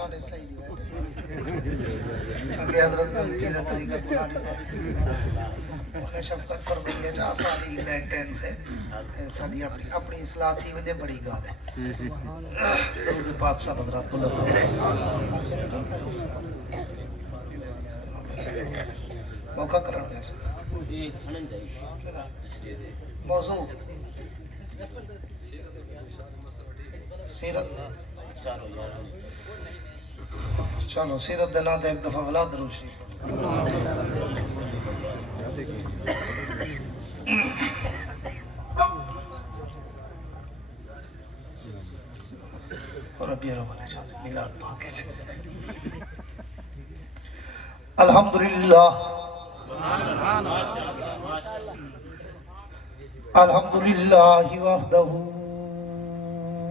والے صحیح اگے حضرت میرا طریقہ بنانی تھا انہیں شفقت پر بھئی جا ساری لیٹین سے ساری اپنی اصلاح تھی وجہ بڑی گال ہے درود پاک صاحب حضرات بلند موقع کرن گے موضوع سیرت چلو سیرت دینا دے ایک دفعہ ولاد روشی اور اب یہ رب علیہ چاہتے میلاد پاکے چھتے الحمدللہ الحمدللہ وحدہ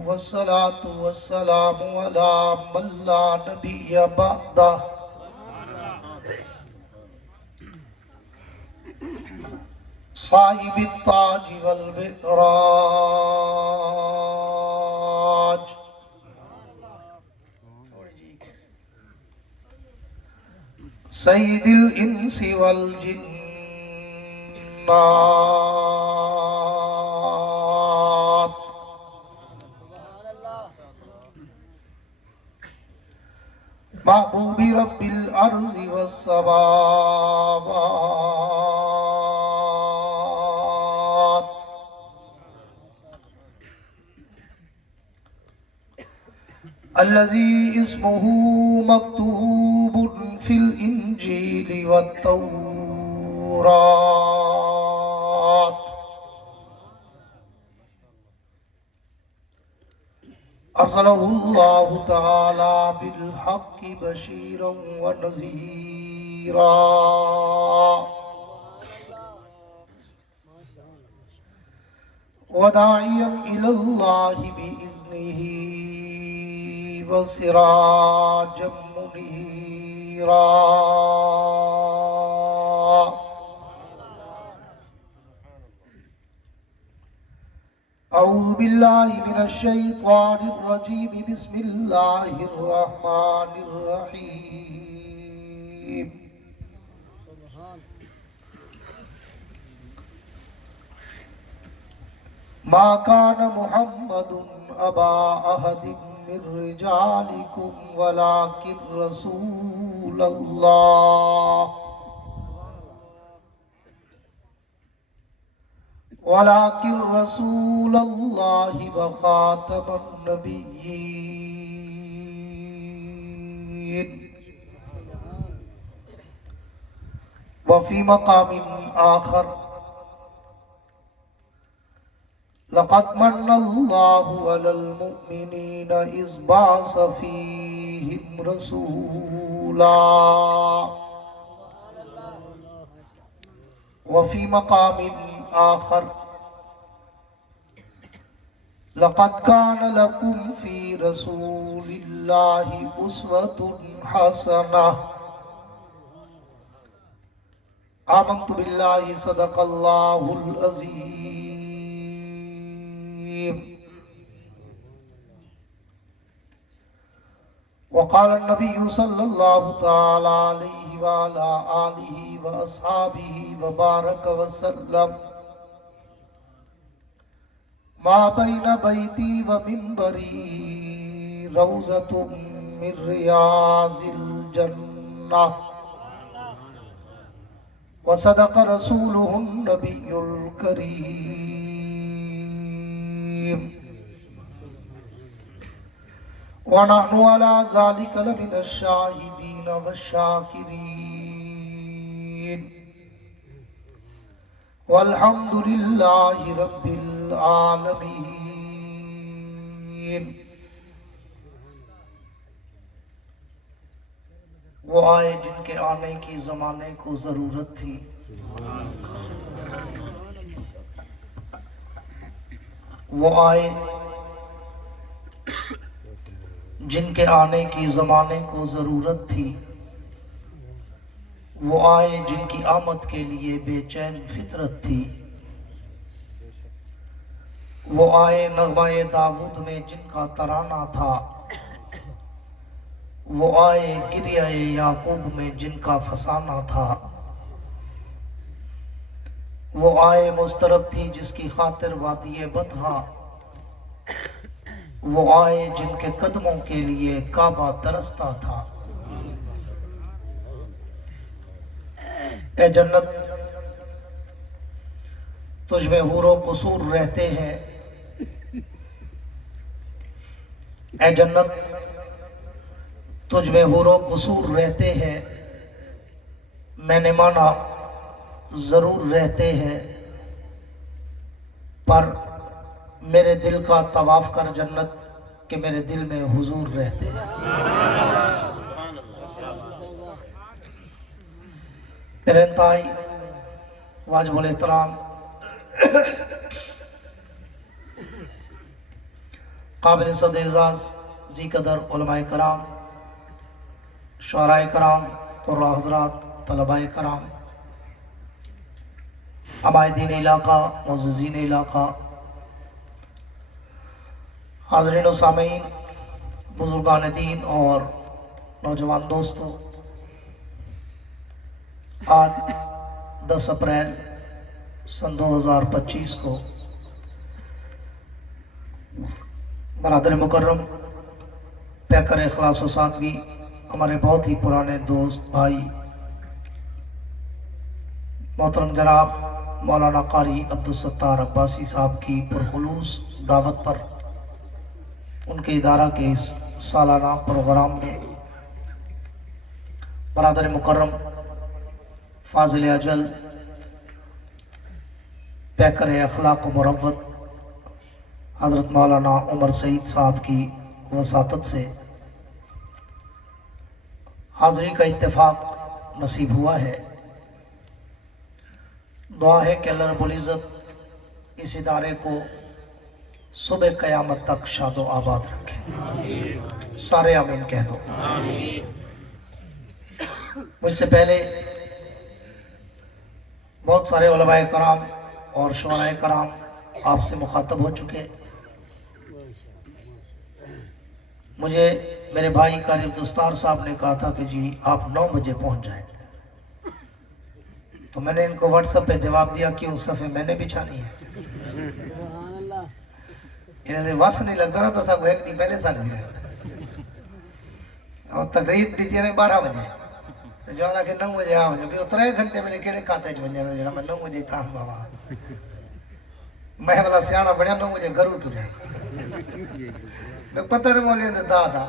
والصلاة والسلام علی من لا نبی بعدہ صاحب التاج والمعراج سید الانس والجنات محبوب رب الارض والسماوات الذي اسمه مكتوب في الإنجيل والتوراة أرسله الله تعالى بالحق بشيرا ونذيرا وداعيا إلى الله بإذنه وسراجا منيرا أعوذ بالله من الشيطان الرجيم بسم الله الرحمن الرحيم ما كان محمد أبا أحد من رجالكم ولكن رسول الله وخاتم النبيين وفي مقام آخر لقد من الله على المؤمنين إذ بعث فيهم رسولا وفي مقام آخر لقد كان لكم في رسول الله أسوة حسنة آمنت بالله صدق الله العظيم وقال النبي صلى الله تعالى عليه وعلى آله وأصحابه وبارك وسلم ما بين بيتي ومنبري روضة من رياض الجنة وصدق رسوله النبي الكريم ونحن على ذلك لمن الشاهدين والشاكرين والحمد لله رب العالمين وہ آئے جن کے آنے کی زمانے کو ضرورت تھی وہ آئے جن کے آنے کی زمانے کو ضرورت تھی وہ آئے جن کی آمد کے لیے بے چین فطرت تھی وہ آئے نغمہ داود میں جن کا ترانہ تھا وہ آئے گریہ یعقوب میں جن کا فسانہ تھا، وہ آئے مضطرب تھی جس کی خاطر وادی بطحا، وہ آئے جن کے قدموں کے لیے کعبہ ترستا تھا۔ اے جنت تجھ میں حور و قصور رہتے ہیں، اے جنت تجھ میں حور و قصور رہتے ہیں، میں نے مانا ضرور رہتے ہیں، پر میرے دل کا طواف کر جنت کہ میرے دل میں حضور رہتے ہیں۔ میرے انتہائی واجب الاحترام قابل صد اعزاز ذی قدر علماء کرام، شعراء کرام، قراء حضرات، طلباء کرام، عمائدین علاقہ، معززین علاقہ، حاضرین و سامعین، بزرگان دین اور نوجوان دوستوں، آج 10 اپریل سن 2025 کو برادر مکرم پیکر اخلاص و سادگی، ہمارے بہت ہی پرانے دوست بھائی محترم جناب مولانا قاری عبدالستار عباسی صاحب کی پرخلوص دعوت پر ان کے ادارہ کے اس سالانہ پروگرام میں برادر مکرم فاضل اجل پیکر اخلاق و مروت حضرت مولانا عمر سعید صاحب کی وساطت سے حاضری کا اتفاق نصیب ہوا ہے۔ دعا ہے کہ اللہ رب العزت اس ادارے کو صبح قیامت تک شاد و آباد رکھے، سارے آمین کہہ دو۔ مجھ سے پہلے بہت سارے علماء کرام اور شعراء کرام آپ سے مخاطب ہو چکے۔ مجھے میرے بھائی قاری عبدالستار صاحب نے کہا تھا کہ جی آپ 9 بجے پہنچ جائیں، تو میں نے ان کو واٹس ایپ پہ جواب دیا کہ اس صفحے میں نے بچھانی ہے، انہیں سے وس نہیں لگتا نا تو سب ایک نہیں پہلے سال گیا اور تقریب دیتی ہے 12 بجے جو آنا کہ 9 بجے آؤ بھی 3 گھنٹے میں نے کہڑے کھاتے بنجانا جڑا میں 9 بجے تاں بابا میں والا سیاح بنیا 9 بجے گھر اٹھ گیا پتہ نہیں مولی نے دا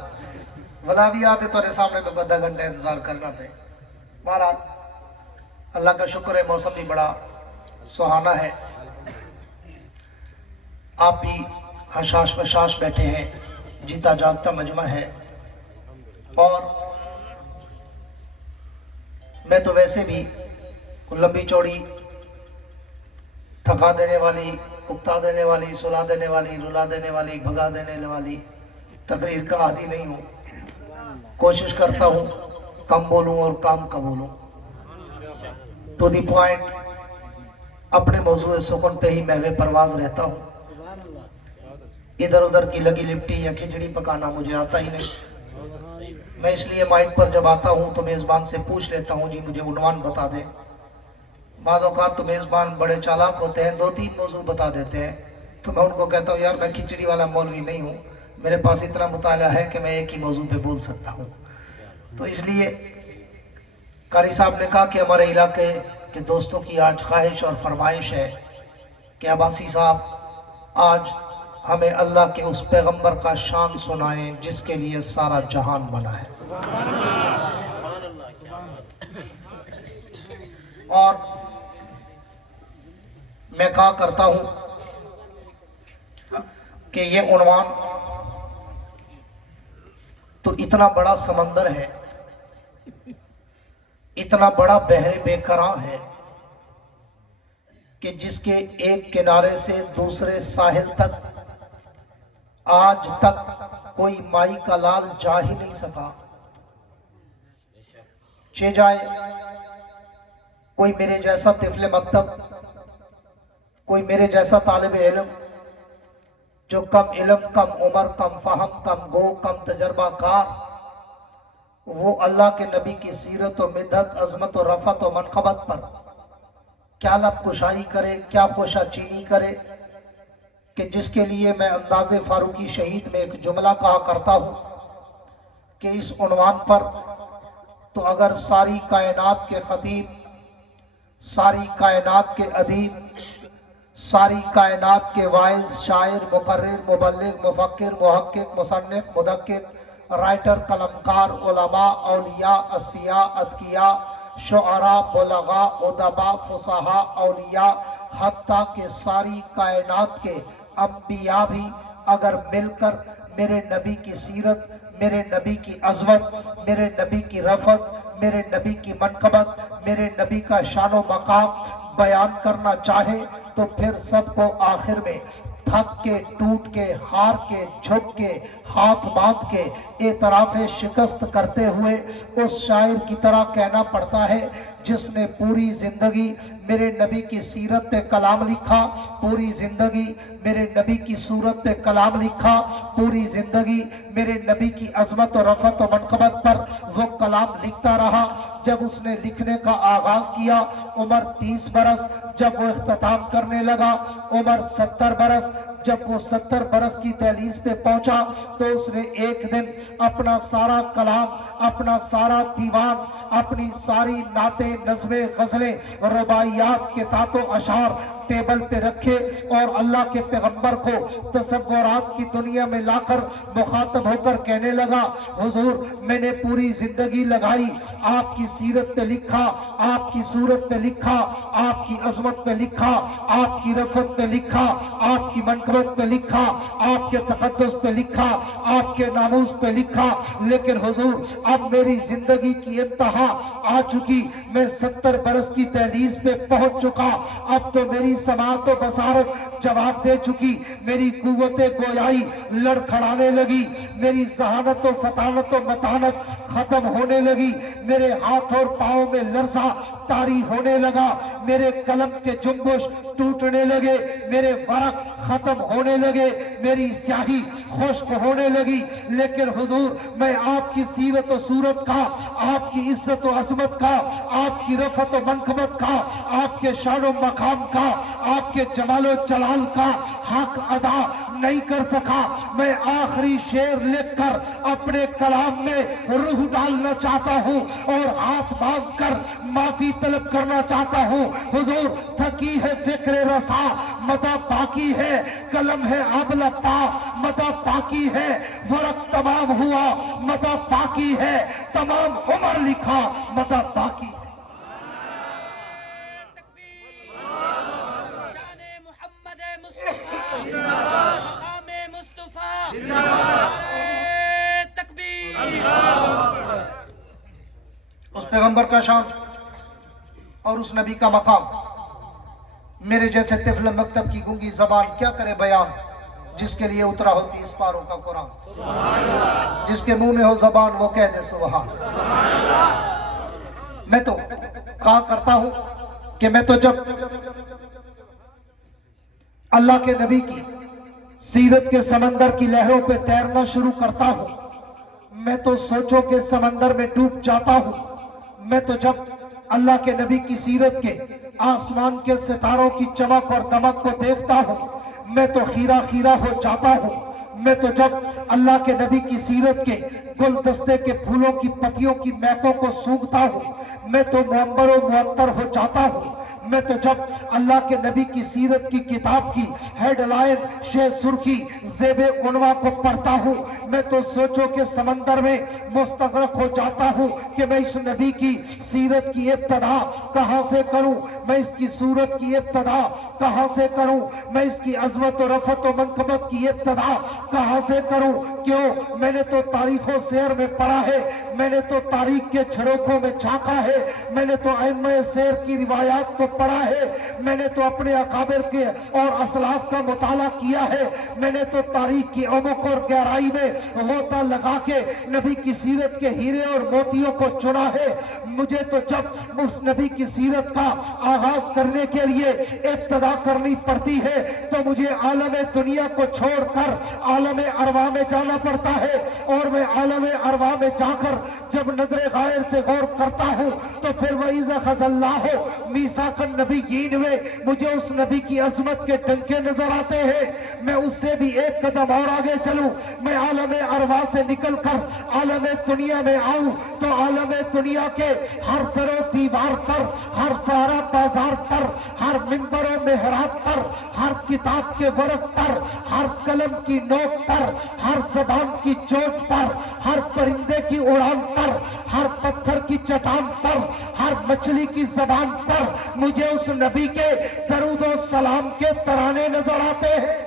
ولا بھی آتے تمہارے سامنے میں کو 10 گھنٹے انتظار کرنا پہ۔ بہرحال اللہ کا شکر ہے موسم بھی بڑا سہانا ہے، آپ بھی حشاش بشاش بیٹھے ہیں، جیتا جاگتا مجمع ہے، اور میں تو ویسے بھی لمبی چوڑی تھکا دینے والی، اکتا دینے والی، سلا دینے والی، رلا دینے والی، بھگا دینے والی تقریر کا عادی نہیں ہوں، کوشش کرتا ہوں کم بولوں اور کام کا بولوں، ٹو دی پوائنٹ، اپنے موضوع سخن پہ ہی محو پرواز رہتا ہوں، ادھر ادھر کی لگی لپٹی یا کھچڑی پکانا مجھے آتا ہی نہیں۔ میں اس لیے مائک پر جب آتا ہوں تو میزبان سے پوچھ لیتا ہوں جی مجھے عنوان بتا دیں، بعض اوقات تو میزبان بڑے چالاک ہوتے ہیں، 2-3 موضوع بتا دیتے ہیں، تو میں ان کو کہتا ہوں یار میں کھچڑی والا مولوی نہیں ہوں، میرے پاس اتنا مطالعہ ہے کہ میں ایک ہی موضوع پہ بول سکتا ہوں۔ تو اس لیے قاری صاحب نے کہا کہ ہمارے علاقے کے دوستوں کی آج خواہش اور فرمائش ہے کہ عباسی صاحب آج ہمیں اللہ کے اس پیغمبر کا شان سنائیں جس کے لیے سارا جہان بنا ہے۔ اور میں کہا کرتا ہوں کہ یہ عنوان تو اتنا بڑا سمندر ہے، اتنا بڑا بحر بے کراں ہے کہ جس کے ایک کنارے سے دوسرے ساحل تک آج تک کوئی مائی کا لال جا ہی نہیں سکا۔ چے جائے کوئی میرے جیسا طفل مکتب، کوئی میرے جیسا طالب علم جو کم علم، کم عمر، کم فہم، کم گو، کم تجربہ کار، وہ اللہ کے نبی کی سیرت و مدحت، عظمت و رفعت و منقبت پر کیا لب کشائی کرے، کیا خوشہ چینی کرے، کہ جس کے لیے میں انداز فاروقی شہید میں ایک جملہ کہا کرتا ہوں کہ اس عنوان پر تو اگر ساری کائنات کے خطیب، ساری کائنات کے ادیب، ساری کائنات کے واعظ، شاعر، مقرر، مبلغ، مفکر، محقق، مصنف، مدقق، رائٹر، قلمکار، علماء، اولیاء، اصفیاء، اتقیاء، شعراء، بلغاء، ادباء، فصحاء، اولیاء، حتیٰ کہ ساری کائنات کے انبیاء بھی اگر مل کر میرے نبی کی سیرت، میرے نبی کی عظمت، میرے نبی کی رفعت، میرے نبی کی منقبت، میرے نبی کا شان و مقام بیان کرنا چاہے تو پھر سب کو آخر میں تھک کے، ٹوٹ کے، ہار کے، جھک کے، ہاتھ باندھ کے، اعتراف شکست کرتے ہوئے اس شاعر کی طرح کہنا پڑتا ہے جس نے پوری زندگی میرے نبی کی سیرت پہ کلام لکھا، پوری زندگی میرے نبی کی صورت پہ کلام لکھا، پوری زندگی میرے نبی کی عظمت و رفعت و منقبت پر وہ کلام لکھتا رہا۔ جب اس نے لکھنے کا آغاز کیا عمر 30 برس، جب وہ اختتام کرنے لگا عمر 70 برس، جب وہ 70 برس کی دہلیز پہ پہنچا تو اس نے ایک دن اپنا سارا کلام، اپنا سارا دیوان، اپنی ساری نعتیں، نظمیں، غزلیں، رباعیات کے تات و اشعار ٹیبل پہ رکھے اور اللہ کے پیغمبر کو تصورات کی دنیا میں لا کر مخاطب ہو کر کہنے لگا، حضور میں نے پوری زندگی لگائی آپ کی سیرت پہ لکھا، آپ کی صورت پہ لکھا، آپ کی عظمت پہ لکھا، آپ کی رفعت پہ لکھا، آپ کی منقبت پہ لکھا، آپ کے تقدس پہ لکھا، آپ کے ناموس پہ لکھا، لیکن حضور اب میری زندگی کی انتہا آ چکی، میں 70 برس کی دہلیز پہ پہنچ چکا، اب تو میری سماعت و بصارت جواب دے چکی، میری قوت گویائی لڑکھڑانے لگی، میری ذہانت و فطانت و متانت ختم ہونے لگی، میرے ہاتھ اور پاؤں میں لرزہ طاری ہونے لگا، میرے قلم کے جنبش ٹوٹنے لگے، میرے ورق ختم ہونے لگے، میری سیاہی خشک ہونے لگی، لیکن حضور میں آپ کی سیرت و صورت کا، آپ کی عزت و عظمت کا، آپ کی رفعت و منقبت کا، آپ کے شان و مقام کا، آپ کے جمال و جلال کا حق ادا نہیں کر سکا۔ میں آخری شعر لکھ کر اپنے کلام میں روح ڈالنا چاہتا ہوں اور ہاتھ باندھ کر معافی طلب کرنا چاہتا ہوں، حضور تھکی ہے فکر رسا مدہ باقی ہے، قلم ہے اب لپا مدہ باقی ہے، ورق تمام ہوا مدہ باقی ہے، تمام عمر لکھا مدہ باقی ہے۔ شان محمد مصطفیٰ، مقام مصطفیٰ، تکبیر۔ اس پیغمبر کا شان اور اس نبی کا مقام میرے جیسے طفل مکتب کی گونگی زبان کیا کرے بیان، جس کے لیے اترا ہوتی اس پاروں کا قرآن، جس کے منہ میں ہو زبان وہ کہہ دے سبحان۔ میں تو کہا کرتا ہوں کہ میں تو جب اللہ کے نبی کی سیرت کے سمندر کی لہروں پہ تیرنا شروع کرتا ہوں، میں تو سوچوں کے سمندر میں ڈوب جاتا ہوں۔ میں تو جب اللہ کے نبی کی سیرت کے آسمان کے ستاروں کی چمک اور دمک کو دیکھتا ہوں، میں تو خیرہ خیرہ ہو جاتا ہوں۔ میں تو جب اللہ کے نبی کی سیرت کے گلدستے کے پھولوں کی پتیوں کی مہکوں کو سونگھتا ہوں، میں تو معمر و معطر ہو جاتا ہوں۔ میں تو جب اللہ کے نبی کی سیرت کی کتاب کی ہیڈ لائن، شہ سرخی، زیب عنوان کو پڑھتا ہوں، میں تو سوچوں کے سمندر میں مستغرق ہو جاتا ہوں کہ میں اس نبی کی سیرت کی ابتدا کہاں سے کروں، میں اس کی صورت کی ابتدا کہاں سے کروں، میں اس کی عظمت و رفعت و منقبت کی ابتدا کہاں سے کروں۔ کیوں؟ میں نے تو تاریخ و سیر میں پڑھا ہے، میں نے تو تاریخ کے جھروکوں میں جھانکا ہے، میں نے تو ائمہ سیر کی روایات کو پڑھا ہے، میں نے تو اپنے اکابر کے اور اسلاف کا مطالعہ کیا ہے، میں نے تو تاریخ کی عمق اور گہرائی میں غوطہ لگا کے نبی کی سیرت کے ہیرے اور موتیوں کو چنا ہے۔ مجھے تو جب اس نبی کی سیرت کا آغاز کرنے کے لیے ابتدا کرنی پڑتی ہے تو مجھے عالم دنیا کو چھوڑ کر عالم ارواح میں جانا پڑتا ہے، اور میں عالم ارواح میں جا کر جب نظر غائر سے غور کرتا ہوں تو پھر وَإِذَا أَخَذَ اللَّهُ مِيثَاقَ النَّبِيِّينَ میں مجھے اس نبی کی عظمت کے ڈنکے نظر آتے ہیں۔ میں اس سے بھی ایک قدم اور آگے چلوں، میں عالم ارواح سے نکل کر عالم دنیا میں آؤں تو عالم دنیا کے ہر در و دیوار پر، ہر سہارا بازار پر، ہر منبر و محراب پر، ہر کتاب کے ورق پر، ہر قلم کی نوک پر، ہر زبان کی چوٹ پر، ہر پرندے کی اڑان پر، ہر پتھر کی چٹان پر، ہر مچھلی کی زبان پر مجھے اس نبی کے درود و سلام کے ترانے نظر آتے ہیں۔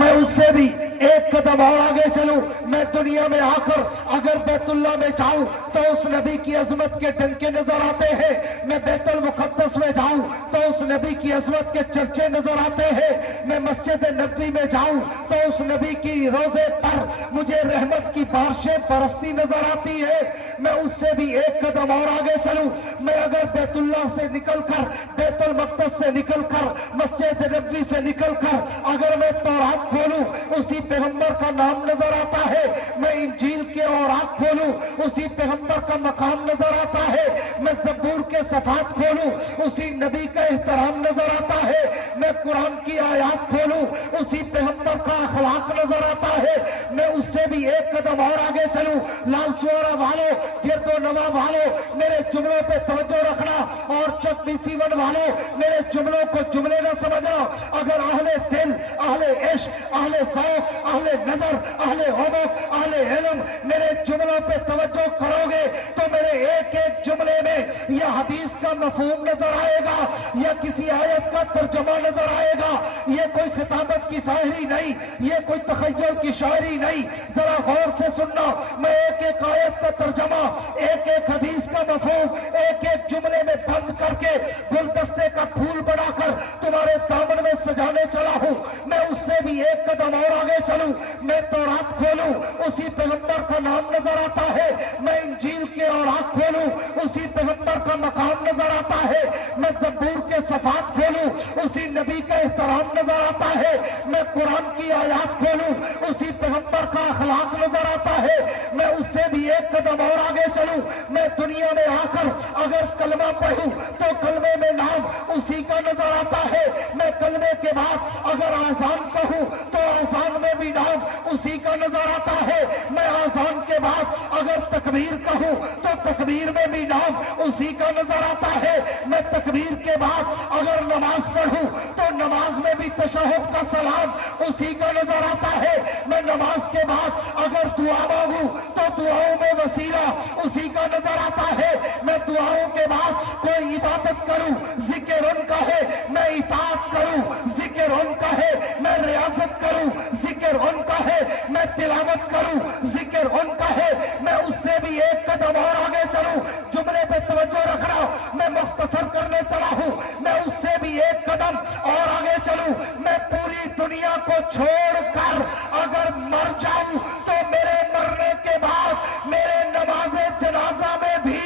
میں اس سے بھی ایک قدم اور آگے چلوں، میں دنیا میں آ کر اگر بیت اللہ میں جاؤں تو اس نبی کی عظمت کے ڈنکے نظر آتے ہیں، میں بیت المقدس میں جاؤں تو اس نبی کی عظمت کے چرچے نظر آتے ہیں، میں مسجد نبوی میں جاؤں تو اس نبی کی روضے پر مجھے رحمت کی بارشیں برستی نظر آتی ہے۔ میں اس سے بھی ایک قدم اور آگے چلوں، میں اگر بیت اللہ سے نکل کر، بیت المقدس سے نکل کر، مسجد نبوی سے نکل کر اگر میں تورات کھولوں اسی پیغمبر کا نام نظر آتا ہے، میں انجیل کے اوراق کھولوں اسی پیغمبر کا مقام نظر آتا ہے، میں زبور کے صفحات کھولوں اسی نبی کا احترام نظر آتا ہے، میں قرآن کی آیات کھولوں اسی پیغمبر کا اخلاق نظر آتا ہے۔ میں اس سے بھی ایک قدم اور آگے چلوں، لال سوارا والوں، گرد و نواح والوں، میرے جملوں پہ توجہ رکھنا، اور چک بی سی ون والوں میرے جملوں کو جملے نہ سمجھنا۔ اگر اہل دل، اہل عشق، اہل ذوق، اہل نظر، اہل عمق، اہل علم میرے جملوں پہ توجہ کرو گے تو میرے ایک ایک جملے میں یا حدیث کا مفہوم نظر آئے گا یا کسی آیت کا ترجمہ نظر آئے گا۔ یہ کوئی خطابت کی شاعری نہیں، یہ کوئی تخیل کی شاعری نہیں، ذرا غور سے سننا، میں ایک ایک آیت کا ترجمہ، ایک ایک حدیث کا مفہوم ایک ایک جملے میں بند کر کے گلدستے کا پھول بنا کر تمہارے دامن میں سجانے چلا ہوں۔ میں اس سے بھی ایک قدم اور آگے چلوں، میں تورات کھولوں اسی پیغمبر کا نام نظر آتا ہے، میں انجیل کے اوراق کھولوں اسی پیغمبر کا مقام نظر آتا ہے، میں زبور کے صفحات کھولوں اسی نبی کا احترام نظر آتا ہے، میں قرآن کی آیات کھولوں اسی پیغمبر کا اخلاق نظر آتا ہے۔ میں اس سے بھی ایک قدم اور آگے چلوں، میں دنیا میں آ کر اگر کلمہ پڑھوں تو کلمے میں نام اسی کا نظر آتا ہے، میں کلمے کے بعد اگر آزان کہوں تو آزان میں بھی نام اسی کا نظر آتا ہے، میں آزان کے بعد اگر تکبیر کہوں تو تکبیر میں بھی نام اسی کا نظر آتا ہے، میں تکبیر کے بعد اگر نماز پڑھوں تو نماز میں بھی تشہد کا سلام اسی کا نظر آتا ہے، میں نماز کے بعد اگر دعا مانگوں تو دعاؤں میں وسیلہ اسی کا نظر آتا ہے، میں دعاؤں کے بعد کوئی عبادت کروں ذکر ان کا ہے، میں اطاعت کروں ذکر ان کا ہے، میں ریاضت کروں ذکر ان کا ہے، میں تلاوت کروں ذکر ان کا ہے۔ میں اس سے بھی ایک قدم اور آگے چلوں، جملے پہ توجہ رکھنا، میں مختصر کرنے چلا ہوں، میں اس سے بھی ایک قدم اور آگے چلوں، میں پوری دنیا کو چھوڑ کر اگر مر جاؤں تو میرے مرنے کے بعد میرے نماز جنازہ میں بھی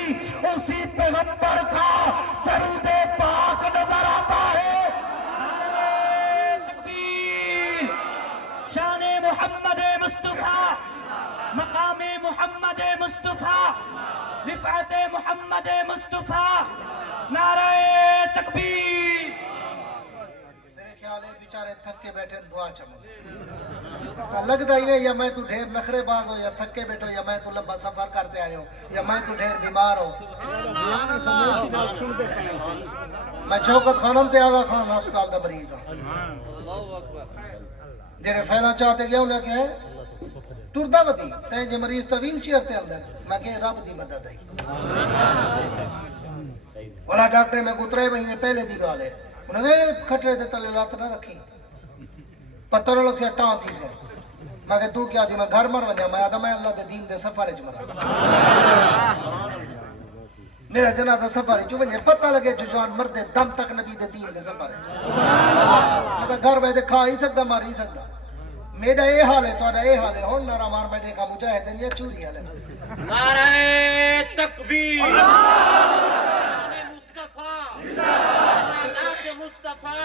اسی پیغمبر کا درود پاک نظر آتا ہے۔ تکبیر، شان محمد مصطفیٰ، مقام محمد مصطفیٰ، رفعت محمد مصطفیٰ، نعرہ تکبیر۔ میرے خیال ہے بیچارے تھک کے بیٹھے دعا چمو لگتا ہی نہیں، یا میں تو ڈھیر نخرے باز ہو، یا تھک کے بیٹھو، یا میں تو لمبا سفر کرتے آئے ہو، یا میں تو ڈھیر بیمار ہو۔ میں شوکت خانم تے آغا خان ہسپتال دا مریض ہوں، جیرے پھیلا چاہتے گیا انہیں کہ ٹردہ بدی تے جے مریض تا ویل چیئر تے اندر، میں کہ رب دی مدد آئی والا ڈاکٹر میں گترے مہینے پہلے دی گال ہے، انہوں نے کھٹرے دے تلے لات نہ رکھی، پتہ نہ لگ سے ٹان تھی سے، میں کہ تو کیا دی، میں گھر مر ونجا، میں آدھا میں اللہ دے دین دے سفر اچ مرا، میرا جنازہ سفر اچ ونجے، پتہ لگے جوان مردے دم تک نبی دے دین دے سفر اچ، میں کہ گھر بیٹھے کھا ہی سکتا مار ہی سکتا، میرا اے حال ہے توڑا اے حال ہے، ہون نارا مار میں دیکھا مجاہدین یا چوری حال ہے۔ نعرہ تکبیر، مصطفیٰ، مصطفیٰ،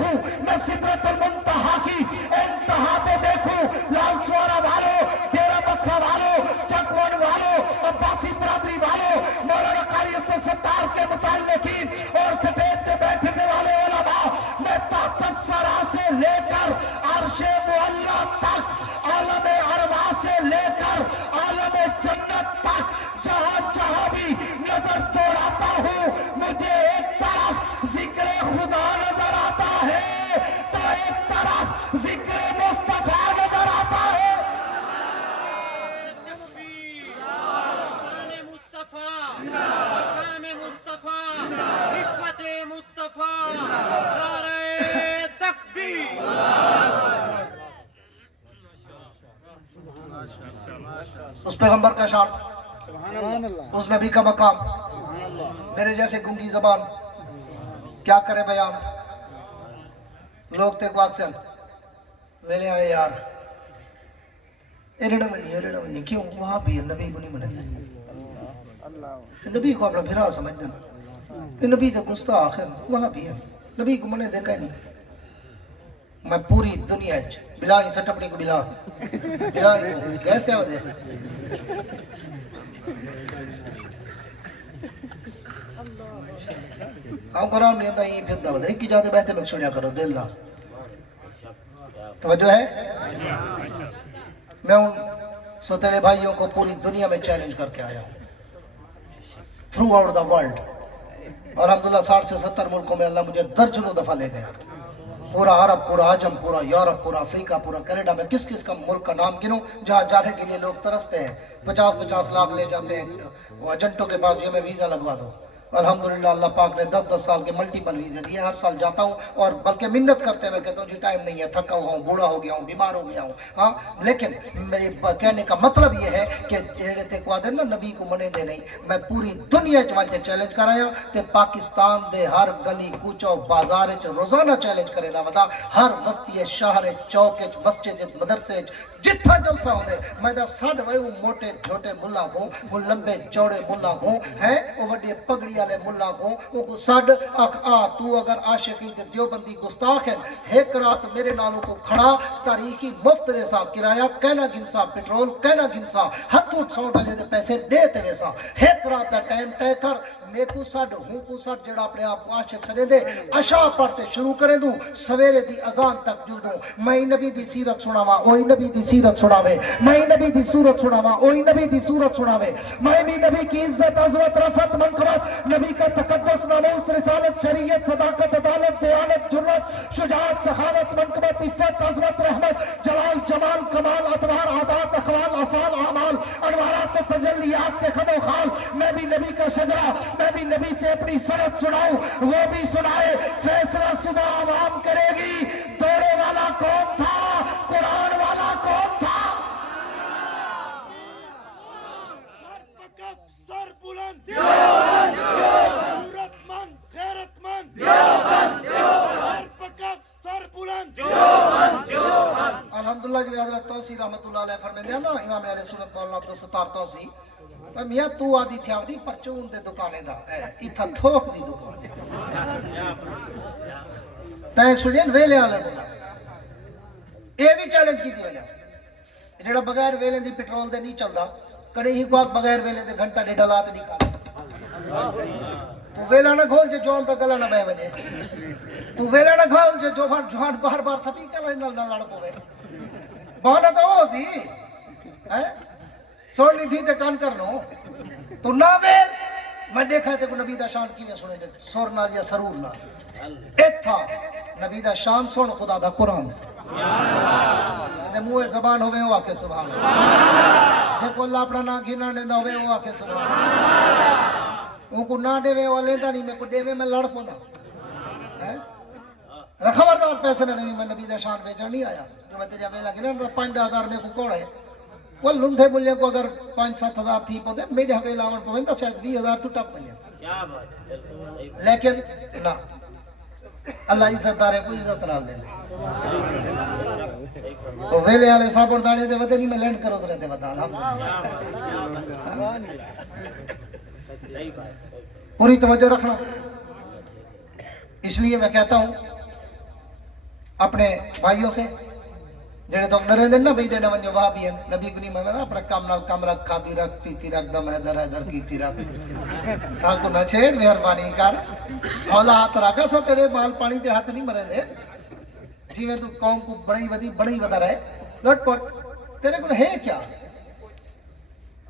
دیکھوں, میں سدرۃ المنتہا کی انتہا پہ دیکھوں. لال سوارا والوں, ڈیرہ مکہ والوں, چکون والوں, عباسی برادری والوں, مولانا قاری عبدالستار کے متعلقین اور سٹیج پہ بیٹھنے والے علماء, میں تحت الثری سے لے کر عرش معلی تک, عالم ارواح سے لے کر عالم جنت تک, جہاں جہاں بھی نظر دوڑاتا ہوں, مجھے ایک طرف ذکر خدا نظر آتا ہے تو ایک طرف ذکر مصطفیٰ نظر آتا ہے. شان مصطفیٰ, مقام مصطفیٰ, عفت مصطفیٰ, نعرہ تکبیر. اس پیغمبر کا شان, اس نبی کا مقام, میرے جیسے گنگی زبان کیا کرے بیان. لوگ تے کو اکثر ویلے آئے یار ایرڑا منی کیوں وہاں بھی نبی کو نہیں منے, نبی کو اپنا بھرا سمجھنا, نبی تو گستاخ ہے, وہاں بھی ہے نبی کو منے دیکھا ہی نہیں. میں پوری دنیا بلا ہی سٹپنی کو بلا گیس کیا وجہ ہم قرآن نہیں آتا یہ پھر دعوت ہے کہ جاتے بہتے لوگ سنیا کرو دل نہ توجہ ہے. میں ان سوتیلے بھائیوں کو پوری دنیا میں چیلنج کر کے آیا ہوں تھرو آؤٹ دا ورلڈ, اور الحمدللہ 60 سے 70 ملکوں میں اللہ مجھے درجنوں دفعہ لے گیا. پورا عرب, پورا عجم, پورا یورپ, پورا افریقہ, پورا کینیڈا میں کس کس کا ملک کا نام گنوں جہاں جانے کے لیے لوگ ترستے ہیں. 50-50 لاکھ لے جاتے ہیں وہ ایجنٹوں کے پاس, جو میں ویزا لگوا دو. الحمدللہ اللہ پاک نے 10-10 سال کے ملٹیپل ویزے دیے. ہر سال جاتا ہوں اور بلکہ منت کرتے ہوئے کہتا ہوں جی ٹائم نہیں ہے, تھکا ہوا ہوں, بوڑھا ہو گیا ہوں, بیمار ہو گیا ہوں. ہاں لیکن میرے کہنے کا مطلب یہ ہے کہ جڑے تے کو آدھے نا نبی کو منے دے نہیں, میں پوری دنیا چ چیلنج کرایا تے پاکستان دے ہر گلی کوچو بازار چ روزانہ چیلنج کرے دا ودا, ہر بستی شہر چوک مسجد مدرسے جتھا جلسہ ہوندے میں دا سڈ وے موٹے چھوٹے ملا کو, وہ لمبے چوڑے ملا کو ہیں, وہ وڈے پگڑی والے ملا کو, وہ کو سڈ اک آ تو اگر عاشقی تے دیوبندی گستاخ ہے, ایک رات میرے نالوں کو کھڑا تاریخی مفت رے سا کرایہ کہنا گنسا پٹرول کہنا گنسا ہتھوں سو ڈالے دے پیسے دے تے ویسا, ایک رات دا ٹائم طے کر میں کو سڈ ہوں کو سڈ جڑا اپنے آپ کو عاشق سنے دے عشاء پڑھتے شروع کرے دوں سویرے دی اذان تک جو دوں. میں نبی دی سیرت سناواں اوہی نبی دی سیرت سناوے, میں نبی دی صورت سناواں اوہی نبی دی صورت سناوے. میں بھی نبی کی عزت عظمت رفعت منقبت, نبی کا تقدس ناموس رسالت شریعت صداقت عدالت دیانت جرات شجاعت سخاوت منقبت عفت عظمت رحمت جلال جمال کمال اطوار عادات اقوال افعال اعمال انوارات و تجلیات کے خد و خال. میں بھی نبی کا شجرہ, میں بھی نبی سے اپنی سند سناؤں, وہ بھی سنائے. فیصلہ صبح عوام کرے گی, دوڑے والا کون تھا, قرآن والا کون تھا. سر پکپ سر بلند, جرأت مند غیرت مند, سر پکپ سر بلند. الحمدللہ جب حضرت توسی رحمت اللہ علیہ فرمائے دیا نا امام اہل سنت مولانا عبدالستار توسی, میاں تو آدھی تھی آدھی پرچون دے دکانے دا اتھا تھوک دی دکانے تائیں سنین ویلے آلے بولا اے بھی چیلنج کی دی وجہ جڑا بغیر ویلے دی پٹرول دے نہیں چلدا کڑے ہی کو بغیر ویلے دے گھنٹہ ڈیڑھ لات نہیں کھا تو ویلا نہ کھول جو جوان کا گلا نہ بے وجے, تو ویلا نہ کھول جو جوان بار بار سپی کلا نہ لڑ پوے بہانا تو ہو سی سننی تھی تے کان کر لو تو نہ ویل. میں دیکھا تے کو نبی دا شان کیویں سنے دے سر نال یا سرور نال ایتھا نبی دا شان سن خدا دا قرآن سے تے منہ زبان ہوے او آکھے سبحان اللہ, تے کو اللہ اپنا نا گھنا دیندا ہوے او آکھے سبحان اللہ. ان کو نہ دیوے او لیندا نہیں, میں کو دیوے میں لڑ پوندا خبردار. پیسے نہ نہیں, میں نبی دا شان بیچن نہیں آیا. جو میں تیرے ویلا گنا 5000 میں کو کوڑ ہے وہ لندھے ملے کو اگر 5-7 ہزار تھی پودے میرے حویل آون پویں تو شاید 20,000 تو ٹپ پنے, لیکن نہ اللہ عزت دارے کو عزت نال دے تو ویلے والے صابن دانے دے ودے نہیں میں لینڈ کرو تے ودا الحمدللہ. پوری توجہ رکھنا. اس لیے میں کہتا ہوں اپنے بھائیوں سے جڑے تو ڈرے دن نا بھئی ڈینا ونجو واہ بھی ہے نبی کو نہیں میں اپنا کام نال کام رکھ کھادی رکھ پیتی رکھ دم حیدر حیدر کیتی رکھ ساکو نہ چھیڑ مہربانی کر اولا ہاتھ رکھا سا تیرے بال پانی تے ہاتھ نہیں مرے دے جی میں تو قوم کو بڑی ودا رہے لٹ پٹ تیرے کو ہے کیا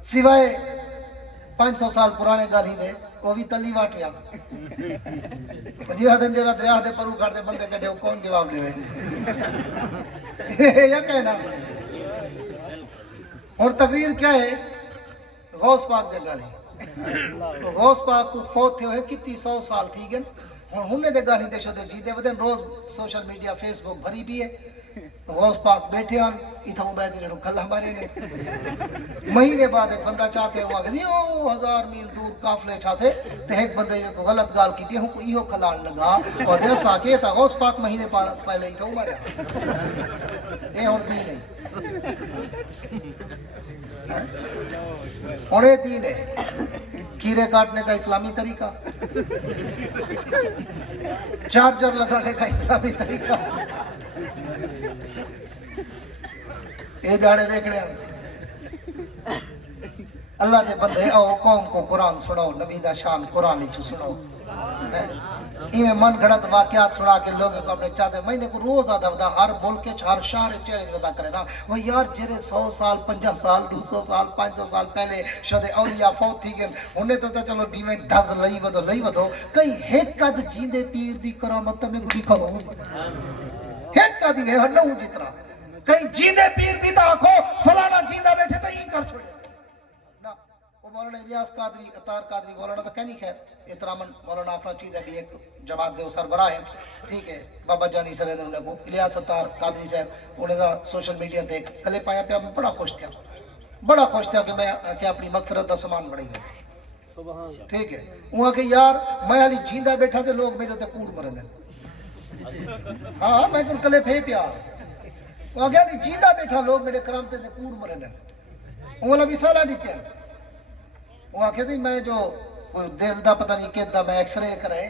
سوائے 500 سال پرانے گالی دے وہ بھی تلی واٹیا جی ہاتھن جرا دریا دے پرو گھر دے بندے کٹے کون جواب دے یا کہنا اور تقریر کیا ہے غوث پاک دے گالی غوث پاک کو فوت تھے ہوئے کتنی 100 سال تھی گئے ہمیں دے گالی دے شدے جی دے ودن روز سوشل میڈیا فیس بک بھری بھی ہے غوث پاک بیٹھے ہم اتھا ہوں بیٹھے رہے کھل ہمارے نے مہینے بعد ایک بندہ چاہتے ہوا کہ او 1000 میل دور کافلے چھاسے تے ایک بندے کو غلط گال کی تھی ہوں کو ایہو کھلان لگا اور دے ساکے تھا غوث پاک مہینے پہلے ہی تھا ہمارے یہ اور دین ہے اور یہ دین ہے کیڑے کاٹنے کا اسلامی طریقہ چارجر لگانے کا اسلامی طریقہ یہ جاڑے دیکھنے اللہ دے بندے آؤ قوم کو قرآن سناؤ نبی دا شان قرآن چو سناؤ ایویں من گھڑت واقعات سنا کے لوگ کو اپنے چاہتے مہینے کو روز آدھا ودا ہر ملک ہر شہر چیلنج ودا کرے نا وہ یار جرے 100 سال 50 سال 200 سال 500 سال پہلے شد اولیاء فوت تھی گئے انہیں تو چلو ڈیویں ڈز لئی ودو کئی ایک قد جیندے پیر دی کرامت میں کو دکھاؤ ایک قد ہے نہ جتنا کہیں جیندے پیر دی تا آنکھو فلانا جیندہ بیٹھے تو یہ کر چھوڑے نا وہ مولانا الیاس قادری عطار قادری مولانا تو کہنی خیر احترامن مولانا اپنا چیز ہے بھی ایک جماعت دے سربراہ ہیں ٹھیک ہے بابا جانی سر انہوں کو الیاس عطار قادری صاحب انہیں دا سوشل میڈیا تے کلپ آیا پہ میں بڑا خوش تھا کہ میں کہ اپنی مغفرت دا سامان بڑھائی ہوں ٹھیک ہے وہاں کہ یار میں علی جیندہ بیٹھا تے لوگ میرے تے کوڑ مرے دیں ہاں میں کل کلپ ہے پیا وہ آگیا نہیں جیندہ بیٹھا لوگ میرے کرامتے تے کوڑ مرے دیں وہ بھی سارا دیتے ہیں وہ آگیا تھی میں جو دل دا پتہ نہیں کہتا میں ایکس رے کرے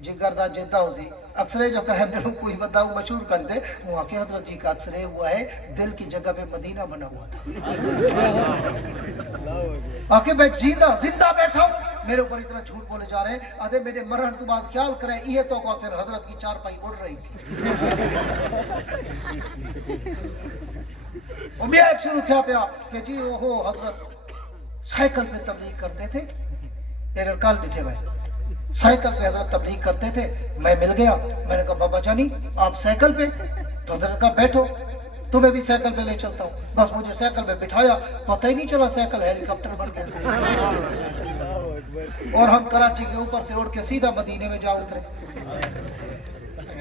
جگر دا جیتا ہو سی اکثرے جو کرے میرے کوئی بندہ مشہور کر دے وہ آکے حضرت جی کا اکثرے ہوا ہے دل کی جگہ پہ مدینہ بنا ہوا تھا آکے میں زندہ بیٹھا ہوں میرے اوپر اتنا جھوٹ بولے جا رہے ہیں آدھے میرے مرن تو بعد خیال کرے یہ تو اکثر حضرت کی 4 پائی اڑ رہی تھی وہ بھی ایک شروع تھا پیا کہ جی وہ حضرت سائیکل پہ تبلیغ کرتے تھے میرے کال بیٹھے ہوئے سائیکل پہ حضرت تبلیغ کرتے تھے میں مل گیا میں نے کہا بابا جانی آپ سائیکل پہ تو حضرت کہا بیٹھو تمہیں بھی سائیکل پہ لے چلتا ہوں بس مجھے سائیکل پہ بٹھایا پتہ ہی نہیں چلا سائیکل ہیلی کاپٹر بن گیا اور ہم کراچی کے اوپر سے اڑ کے سیدھا مدینے میں جا اترے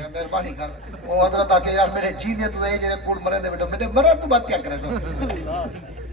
مہربانی کر وہ حضرت آ کے یار میرے جینے تو یہ جڑے کوڑ مرے دے بیٹا میرے مرن تو بات کیا کرے سو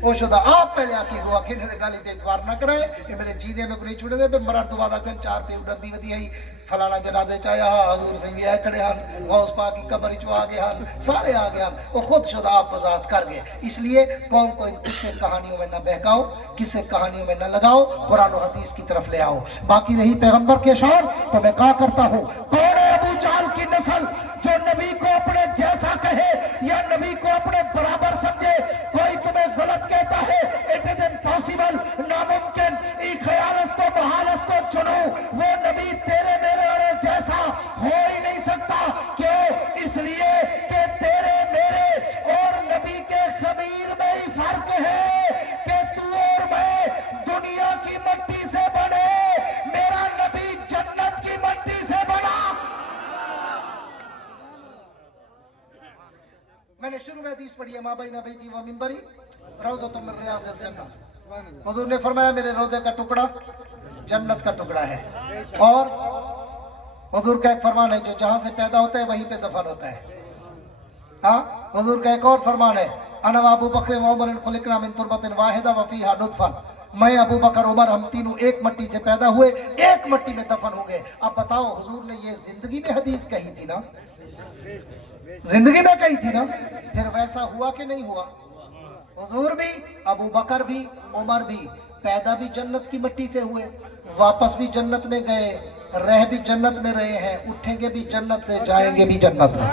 وہ شدہ آپ پہلے آ کے گوا کھینے دے گالی تے اتوار نہ کرائے کہ میرے جینے میں کوئی چھوڑے دے پہ مرن تو بعد آکن 4 پہ اڈر دی ودی آئی فلانا جنازے چاہیا حضور سنگی آئے کڑے ہن غوث پاک کی قبر چو آگے ہن سارے آگے ہن وہ خود شدہ آپ وضاحت کر گئے اس لیے قوم کو ان قصے کہانیوں میں نہ بہکاؤ قصے کہانیوں میں نہ لگاؤ قرآن و حدیث کی طرف لے آؤ باقی رہی پیغمبر کے شان تو میں کہا کرتا ہوں کون ہے ابو جہل کی نسل جو نبی کو اپنے جیسا کہے یا نبی کو اپنے برابر سمجھے کوئی تمہیں غلط کہتا ہے اٹ از امپاسبل ناممکن ای خیال است و محال است و چنو وہ نبی تیرے میرے اور جیسا ہو ہی نہیں سکتا کیوں اس لیے کہ تیرے میرے اور نبی کے خمیر میں ہی فرق ہے کہ تو اور میں دنیا کی مٹی سے بنے میرا نبی جنت کی مٹی سے بنا میں نے شروع میں حدیث پڑھی ہے ماں بین بیتی و منبری روضۃ من ریاض الجنہ حضور نے فرمایا میرے روضے کا ٹکڑا جنت کا ٹکڑا ہے اور حضور کا ایک فرمان ہے جو جہاں سے پیدا ہوتا ہے وہیں پہ دفن ہوتا ہے ہاں حضور کا ایک اور فرمان ہے انا و ابو بکر و عمر خلقنا من تربۃ واحدہ وفیہا نطفہ میں ابو بکر عمر ہم تینوں ایک مٹی سے پیدا ہوئے ایک مٹی میں دفن ہو گئے اب بتاؤ حضور نے یہ زندگی میں حدیث کہی تھی نا زندگی میں کہی تھی نا پھر ویسا ہوا کہ نہیں ہوا حضور بھی ابو بکر بھی عمر بھی پیدا بھی جنت کی مٹی سے ہوئے واپس بھی جنت میں گئے رہ بھی جنت میں رہے ہیں اٹھیں گے بھی جنت سے جائیں گے بھی جنت میں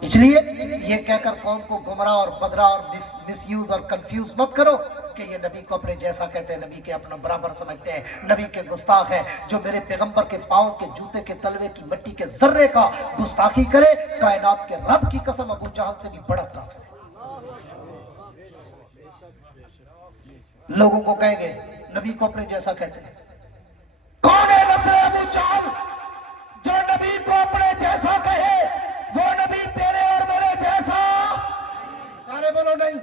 اس لیے یہ کہہ کر قوم کو گمراہ اور بدرا اور مس یوز اور کنفیوز مت کرو کہ یہ نبی کو اپنے جیسا کہتے ہیں، نبی کے اپنا برابر سمجھتے ہیں، نبی کے گستاخ ہیں۔ جو میرے پیغمبر کے پاؤں کے جوتے کے تلوے کی مٹی کے ذرے کا گستاخی کرے، کائنات کے رب کی قسم ابو جہل سے بھی بڑا کافر ہے۔ لوگوں کو کہیں گے نبی کو اپنے جیسا کہتے ہیں۔ کون ہے نسل ابو جہل جو نبی کو اپنے جیسا کہے؟ وہ نبی تیرے اور میرے جیسا؟ سارے بولو نہیں،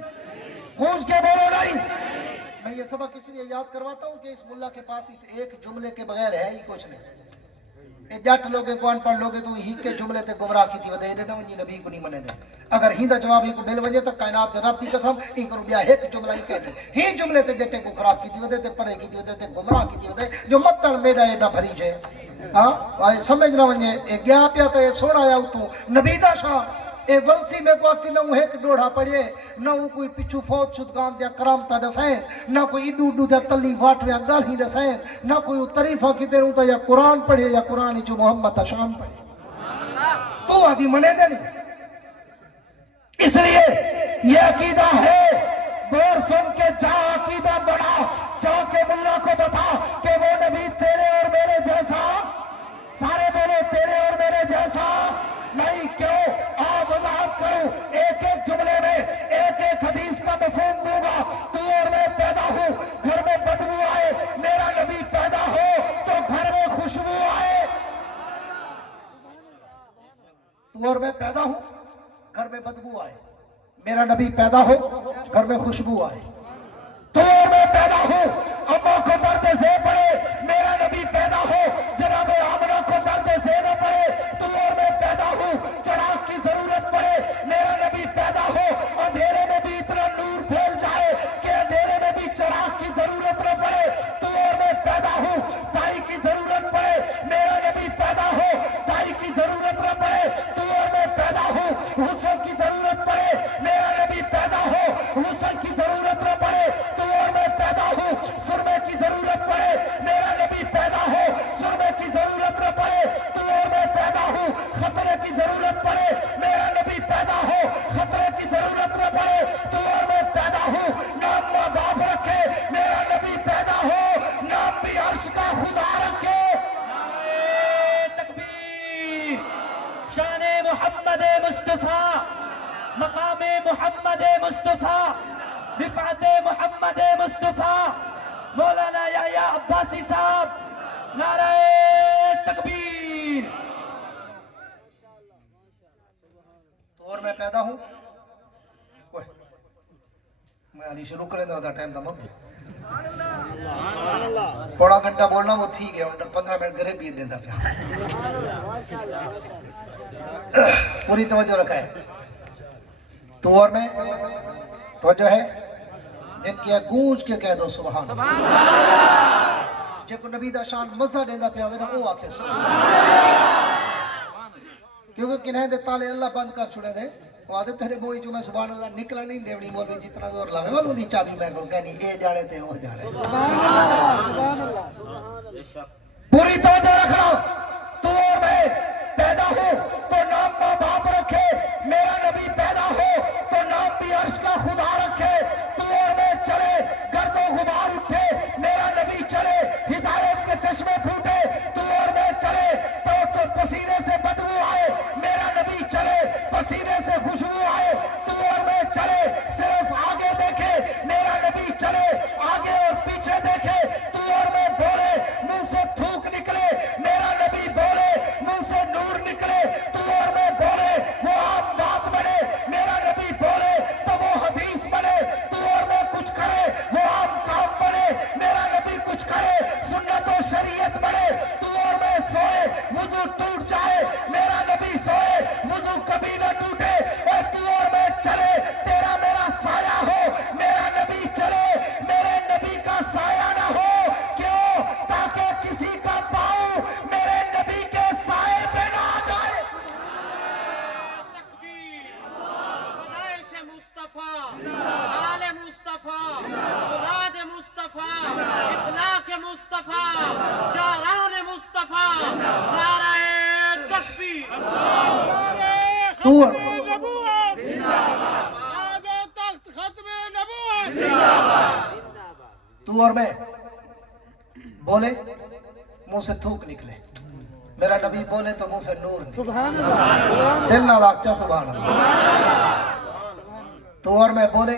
گونج کے بولو نہیں۔ میں یہ سبق اس لیے یاد کرواتا ہوں کہ اس ملا کے پاس اس ایک جملے کے بغیر ہے ہی کچھ نہیں۔ یہ جٹ لوگے کو ان پڑھ لوگے تو ہی کے جملے تے گمراہ کی تھی ودے نہ ونجی نبی کو نہیں منے دے۔ اگر ہی دا جواب ہی کو مل وجے تو کائنات دے رب دی قسم ایک روپیہ ایک جملہ ہی کہتے ہی جملے تے جٹے کو خراب کی تھی ودے تے پرے کی تھی ودے تے گمراہ کی تھی ودے جو متن میڈا ایڈا بھری جے۔ ہاں آئے سمجھ نہ ونجے اے گیا پیا تو اے سونا آیا اتوں نبی دا شان اے ولسی میں کو اکسی نہ ایک ڈوڑا پڑے نہ کوئی پچھو فوت شدگان دیا کرامتا دسائیں نہ کوئی اڈو اڈو دیا تلی واٹ ویا گل ہی دسائیں نہ کوئی تعریفہ کی تیروں تا یا قرآن پڑھے یا قرآن جو محمد شان پڑھے تو آدھی منے دے نہیں۔ اس لیے یہ عقیدہ ہے، غور سن کے جا عقیدہ بڑھا، جا کے ملا کو بتا کہ وہ نبی تیرے اور میرے جیسا، سارے بولو تیرے اور میرے جیسا نہیں۔ کیوں؟ آپ وضاحت کروں، ایک ایک جملے میں ایک ایک حدیث کا مفہوم دوں گا۔ تو اور میں پیدا ہوں گھر میں بدبو آئے، میرا نبی پیدا ہو تو گھر میں خوشبو آئے۔ تو اور میں پیدا ہوں گھر میں بدبو آئے، میرا نبی پیدا ہو گھر میں خوشبو آئے۔ تو اور میں پیدا ہوں اماں کو درد سے پڑے، میرا نبی پیدا ہو جناب آمنہ کو درد سے نہ پڑے۔ تو اور میں پیدا ہوں چراغ کی ضرورت پڑے، میرا نبی پیدا ہو اندھیرے میں بھی اتنا نور پھیل جائے کہ اندھیرے میں بھی چراغ کی ضرورت نہ پڑے۔ تو اور میں پیدا ہوں دائی کی ضرورت پڑے، میرا نبی پیدا ہو دائی کی ضرورت نہ پڑے۔ تو اور میں پیدا ہوں غسل کی ضرورت پڑے، میرا نبی پیدا ہو غسل کی ضرورت نہ پڑے۔ تو اور میں پیدا ہوں سرمے کی ضرورت پڑے، میرا نبی پیدا ہو سرمے کی ضرورت نہ پڑے۔ تو اور میں پیدا ہوں خطرے کی ضرورت پڑے، میرا نبی پیدا ہو خطرے کی ضرورت نہ پڑے۔ تو اور میں پیدا ہوں نام ماں باپ رکھے، میرا نبی پیدا ہو نام بھی عرش کا خدا رکھے۔ نعرہ تکبیر، شان محمد مصطفیٰ، مقام محمد مصطفیٰ، رفعت محمد مصطفیٰ، مولانا یحییٰ عباسی صاحب، نعرہ تکبیر۔ تو اور میں پیدا ہوں اوئے، میں علی شروع کریں دا ٹائم دا مک پوڑا گھنٹہ بولنا وہ تھی گیا 15 منٹ گرے بھی دینا پیا۔ پوری توجہ رکھا ہے۔ تو اور میں توجہ ہے جن کی گونج کے کہہ دو سبحان اللہ۔ جے کو نبی دا شان مزہ دینا پیا ہوئے نا وہ آکے سبحان اللہ، کیونکہ کنہیں دے تالے اللہ بند کر چھوڑے دے وہ آدھے تیرے بوئی جو میں سبحان اللہ نکلا نہیں دیونی مولوی جتنا زور لاوے والوں دی چابی میں کو کہنی اے جانے تے وہ جانے۔ پوری توجہ رکھنا۔ تو اور میں پیدا ہوں تو نام ماں باپ رکھے، میرا نبی پیدا ہو تو نام بھی عرش کا خدا رکھے۔ تو اور میں چلے گرد و غبار اٹھے، میرا نبی چلے ہدایت کے چشمے پھوٹے۔ تو اور میں چلے تو پسینے سے بدبو آئے، میرا نبی چلے پسینے سے خوشبو آئے۔ تو اور میں چلے صرف آگے دیکھے، میرا نبی چلے آگے اور پیچھے دیکھے۔ تو اور میں بولے منہ سے تھوک نکلے، میرا نبی بولے منہ سے نور نکلے۔ تو اور میں بولے وہ عام بات بنے، میرا نبی بولے تو وہ حدیث بنے۔ تو اور میں کچھ کرے وہ عام کام بنے، میرا نبی کچھ کرے سنت و شریعت بنے۔ تو اور میں سوئے وضو ٹوٹ جائے، میرا نبی سوئے وضو کبھی نہ ٹوٹے۔ اور تو اور میں چلے تیرا میرا سایہ ہو، میرا نبی چلے میرے نبی کا سایہ نہ ہو۔ کیوں؟ تاکہ کسی کا پاؤں میرے نبی کے سائے پہ نہ آ جائے۔ پیدائش مصطفیٰ، آل مصطفیٰ، اولاد مصطفیٰ، اخلاق مصطفیٰ، یاران مصطفیٰ، نعرہ تکبیر۔ تو اور تو اور میں بولے منہ سے تھوک نکلے, میرا نبی بولے تو منہ سے نور نکلے, دل نہ لاگچا سبحان اللہ. تو اور میں بولے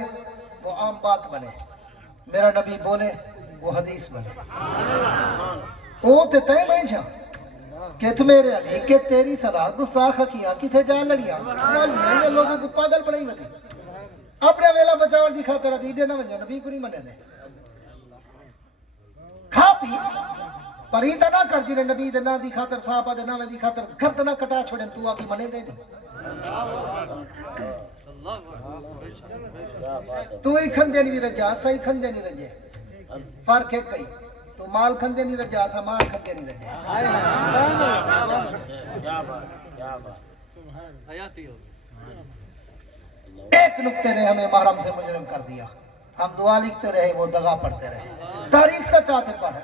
وہ عام بات بنے, میرا نبی بولے وہ حدیث بنے. او تے تے میں جا کہ میرے علی کہ تیری صلاح گستاخ کیا کتھے جا لڑیاں مولوی آئی لوگوں کو پاگل پڑھائی ودی اپنے ویلا بچاؤ دی خاطر دیدے نہ ونجو نبی کو نہیں منے دے کھا پی پر ہی نہ کر جی نبی دے نا دی خاطر صحابہ دے نا دی خاطر گھر نہ کٹا چھوڑن تو آکی منے دے نہیں. تو ہی کھندے نہیں رجا سا ہی کھندے نہیں رجے, فرق ہے کئی تو مال کھندے نہیں رجا سا مال کھندے نہیں رجے. ایک نکتے نے ہمیں محرم سے مجرم کر دیا, ہم دعا لکھتے رہے وہ دغا پڑھتے رہے. تاریخ کا چاہتے پڑھے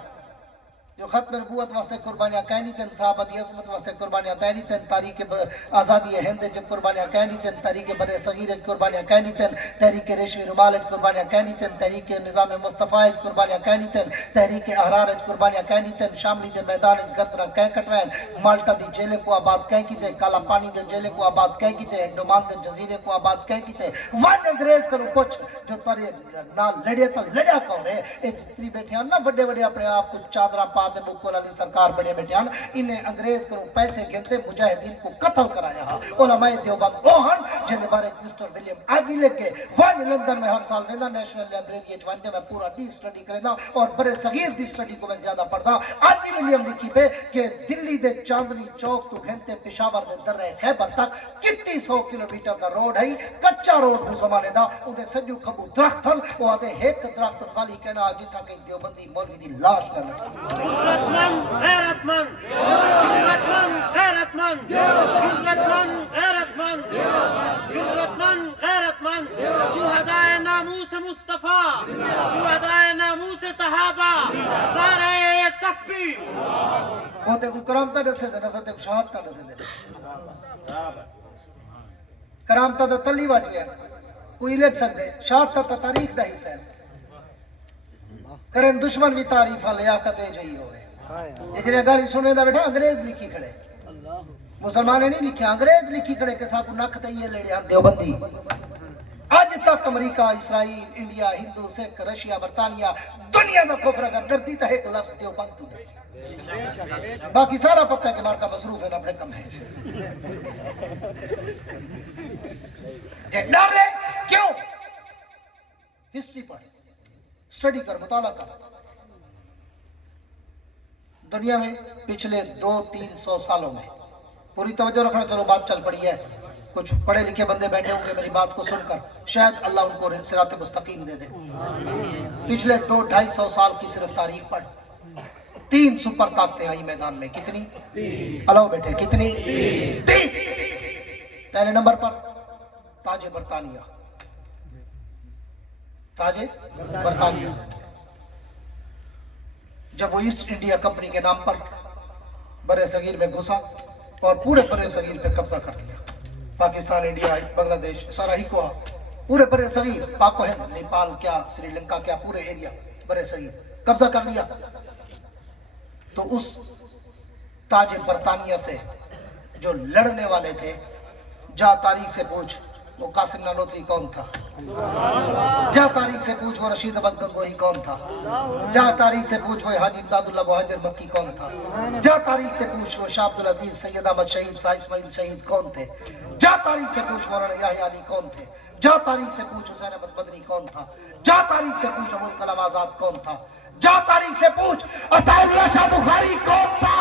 جو ختم نبوت واسطے قربانیاں کہنی تن, صحابہ دی عظمت واسطے قربانیاں کہنی تن, تاریخ آزادی ہند چ قربانیاں کہنی تن, تاریخ برے صغیر قربانیاں کہنی تن, تحریک ریشمی رومال قربانیاں کہنی تن, تحریک نظام مصطفیٰ قربانیاں کہنی تن, تحریک احرار قربانیاں کہنی تن, شاملی دے میدان گردنا کہہ کٹوین, مالٹا دی جیلے کو آباد کہہ کی تے, کالا پانی دے جیلے کو آباد کہہ کی تے, انڈومان دے جزیرے کو آباد کہہ کی تے. ون انگریز کرو پوچھ جو تارے نال لڑے تا لڑیا کون ہے, اے جتنی بیٹھے ہیں نا بڑے بڑے اپنے آپ کو چادرہ پاتے بکول علی سرکار بڑے بیٹھے ہیں, انہیں انگریز کرو پیسے گھنتے مجاہدین کو قتل کرایا ہا. علماء دیوبند اوہن جن بارے مسٹر ولیم آگی لے کے ون لندن میں ہر سال ویندہ نیشنل لائبریری وندے میں پورا ڈی سٹڈی کرنا اور بڑے صغیر دی سٹڈی کو میں زیادہ پڑھتا. آجی ولیم لکھی پہ کہ دلی دے چاندنی چوک تو گھنتے پشاور دے درہ خیبر تک کتنی 100 کلومیٹر کا روڈ ہے, کچا روڈ ہو زمانے دا, انہیں سجو کھبو درخت ہن, وہ آدھے ایک درخت خالی کہنا جتا کہ دیوبندی مولوی دی لاش نہ لٹا. غیرت مند غیرت مند غیرت مند غیرت مند غیرت مند غیرت مند غیرت مند شہدائے ناموس مصطفیٰ, شہدائے ناموس صحابہ, نعرہ تکبیر. ہوتے کو کرامتا دسے دے نسل کو شہادتا دسے دے, کرامتا دا تلی واٹی ہے کوئی لکھ سکتے, شہادتا تا تاریخ دا حصہ ہے. کرن دشمن بھی تعریف لیاقت جئی ہوئے. یہ جنہیں گالی سنے دا بیٹھا انگریز لکھی کھڑے, مسلمانے نہیں لکھے, انگریز لکھی کھڑے کہ ساکو نک تیئے لیڑے ہن دیوبندی. آج تک امریکہ, اسرائیل, انڈیا, ہندو, سکھ, رشیا, برطانیہ دنیا میں کفر اگر کرتی تا ایک لفظ دیوبند تو نہیں. باقی سارا پتہ ہے کہ مارکا مصروف ہے نا بڑے کم ہے. ڈر رہے کیوں؟ ہسٹری پڑھ, سٹڈی کر, مطالعہ کر. دنیا میں پچھلے 200-300 سالوں میں پوری توجہ رکھنا, چلو بات چل پڑی ہے, کچھ پڑھے لکھے بندے بیٹھے ہوں گے میری بات کو سن کر, شاید اللہ ان کو صراط مستقیم دے دے. پچھلے 200-250 سال کی صرف تاریخ پڑھ, 3 سپر طاقتیں آئی میدان میں. کتنی؟ الو بیٹے کتنی؟ 3. پہلے نمبر پر تاج برطانیہ, تاج برطانیہ. جب وہ ایسٹ انڈیا کمپنی کے نام پر برے صغیر میں گھسا اور پورے برے صغیر پہ قبضہ کر لیا, پاکستان, انڈیا, بنگلہ دیش, سارا ہی کو پورے برے صغیر, پاک و ہند, نیپال کیا, سری لنکا کیا, پورے ایریا برے صغیر قبضہ کر لیا. تو اس تاج برطانیہ سے جو لڑنے والے تھے, جا تاریخ سے پوچھ وہ قاسم نانوتری کون تھا, جا تاریخ سے پوچھ وہ رشید احمد گنگوہی کون تھا, جا تاریخ سے پوچھ وہ حاجی امداد اللہ مہاجر مکی کون تھا, جا تاریخ سے پوچھ وہ شاہ عبدالعزیز, سید احمد شہید, شاہ اسماعیل شہید کون تھے, جا تاریخ سے پوچھ مولانا یحییٰ علی کون تھے, جا تاریخ سے پوچھ حسین احمد مدنی کون تھا, جا تاریخ سے پوچھ ابو الکلام آزاد کون تھا, جا تاریخ سے پوچھ عطا اللہ شاہ بخاری کون تھا.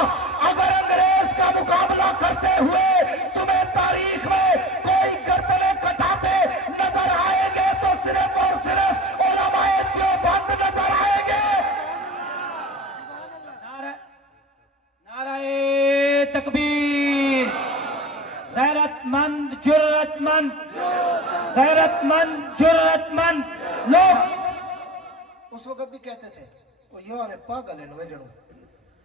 اگر انگریز کا مقابلہ کرتے ہوئے تمہیں تاریخ میں کوئی گردنیں کٹاتے نظر آئیں گے تو صرف اور صرف علماء دیوبند نظر آئیں گے. نعرہ تکبیر. غیرت مند جرت مند, غیرت مند جرت مند. لوگ اس وقت بھی کہتے تھے وہ یار پاگل ہیں وہ جڑوں,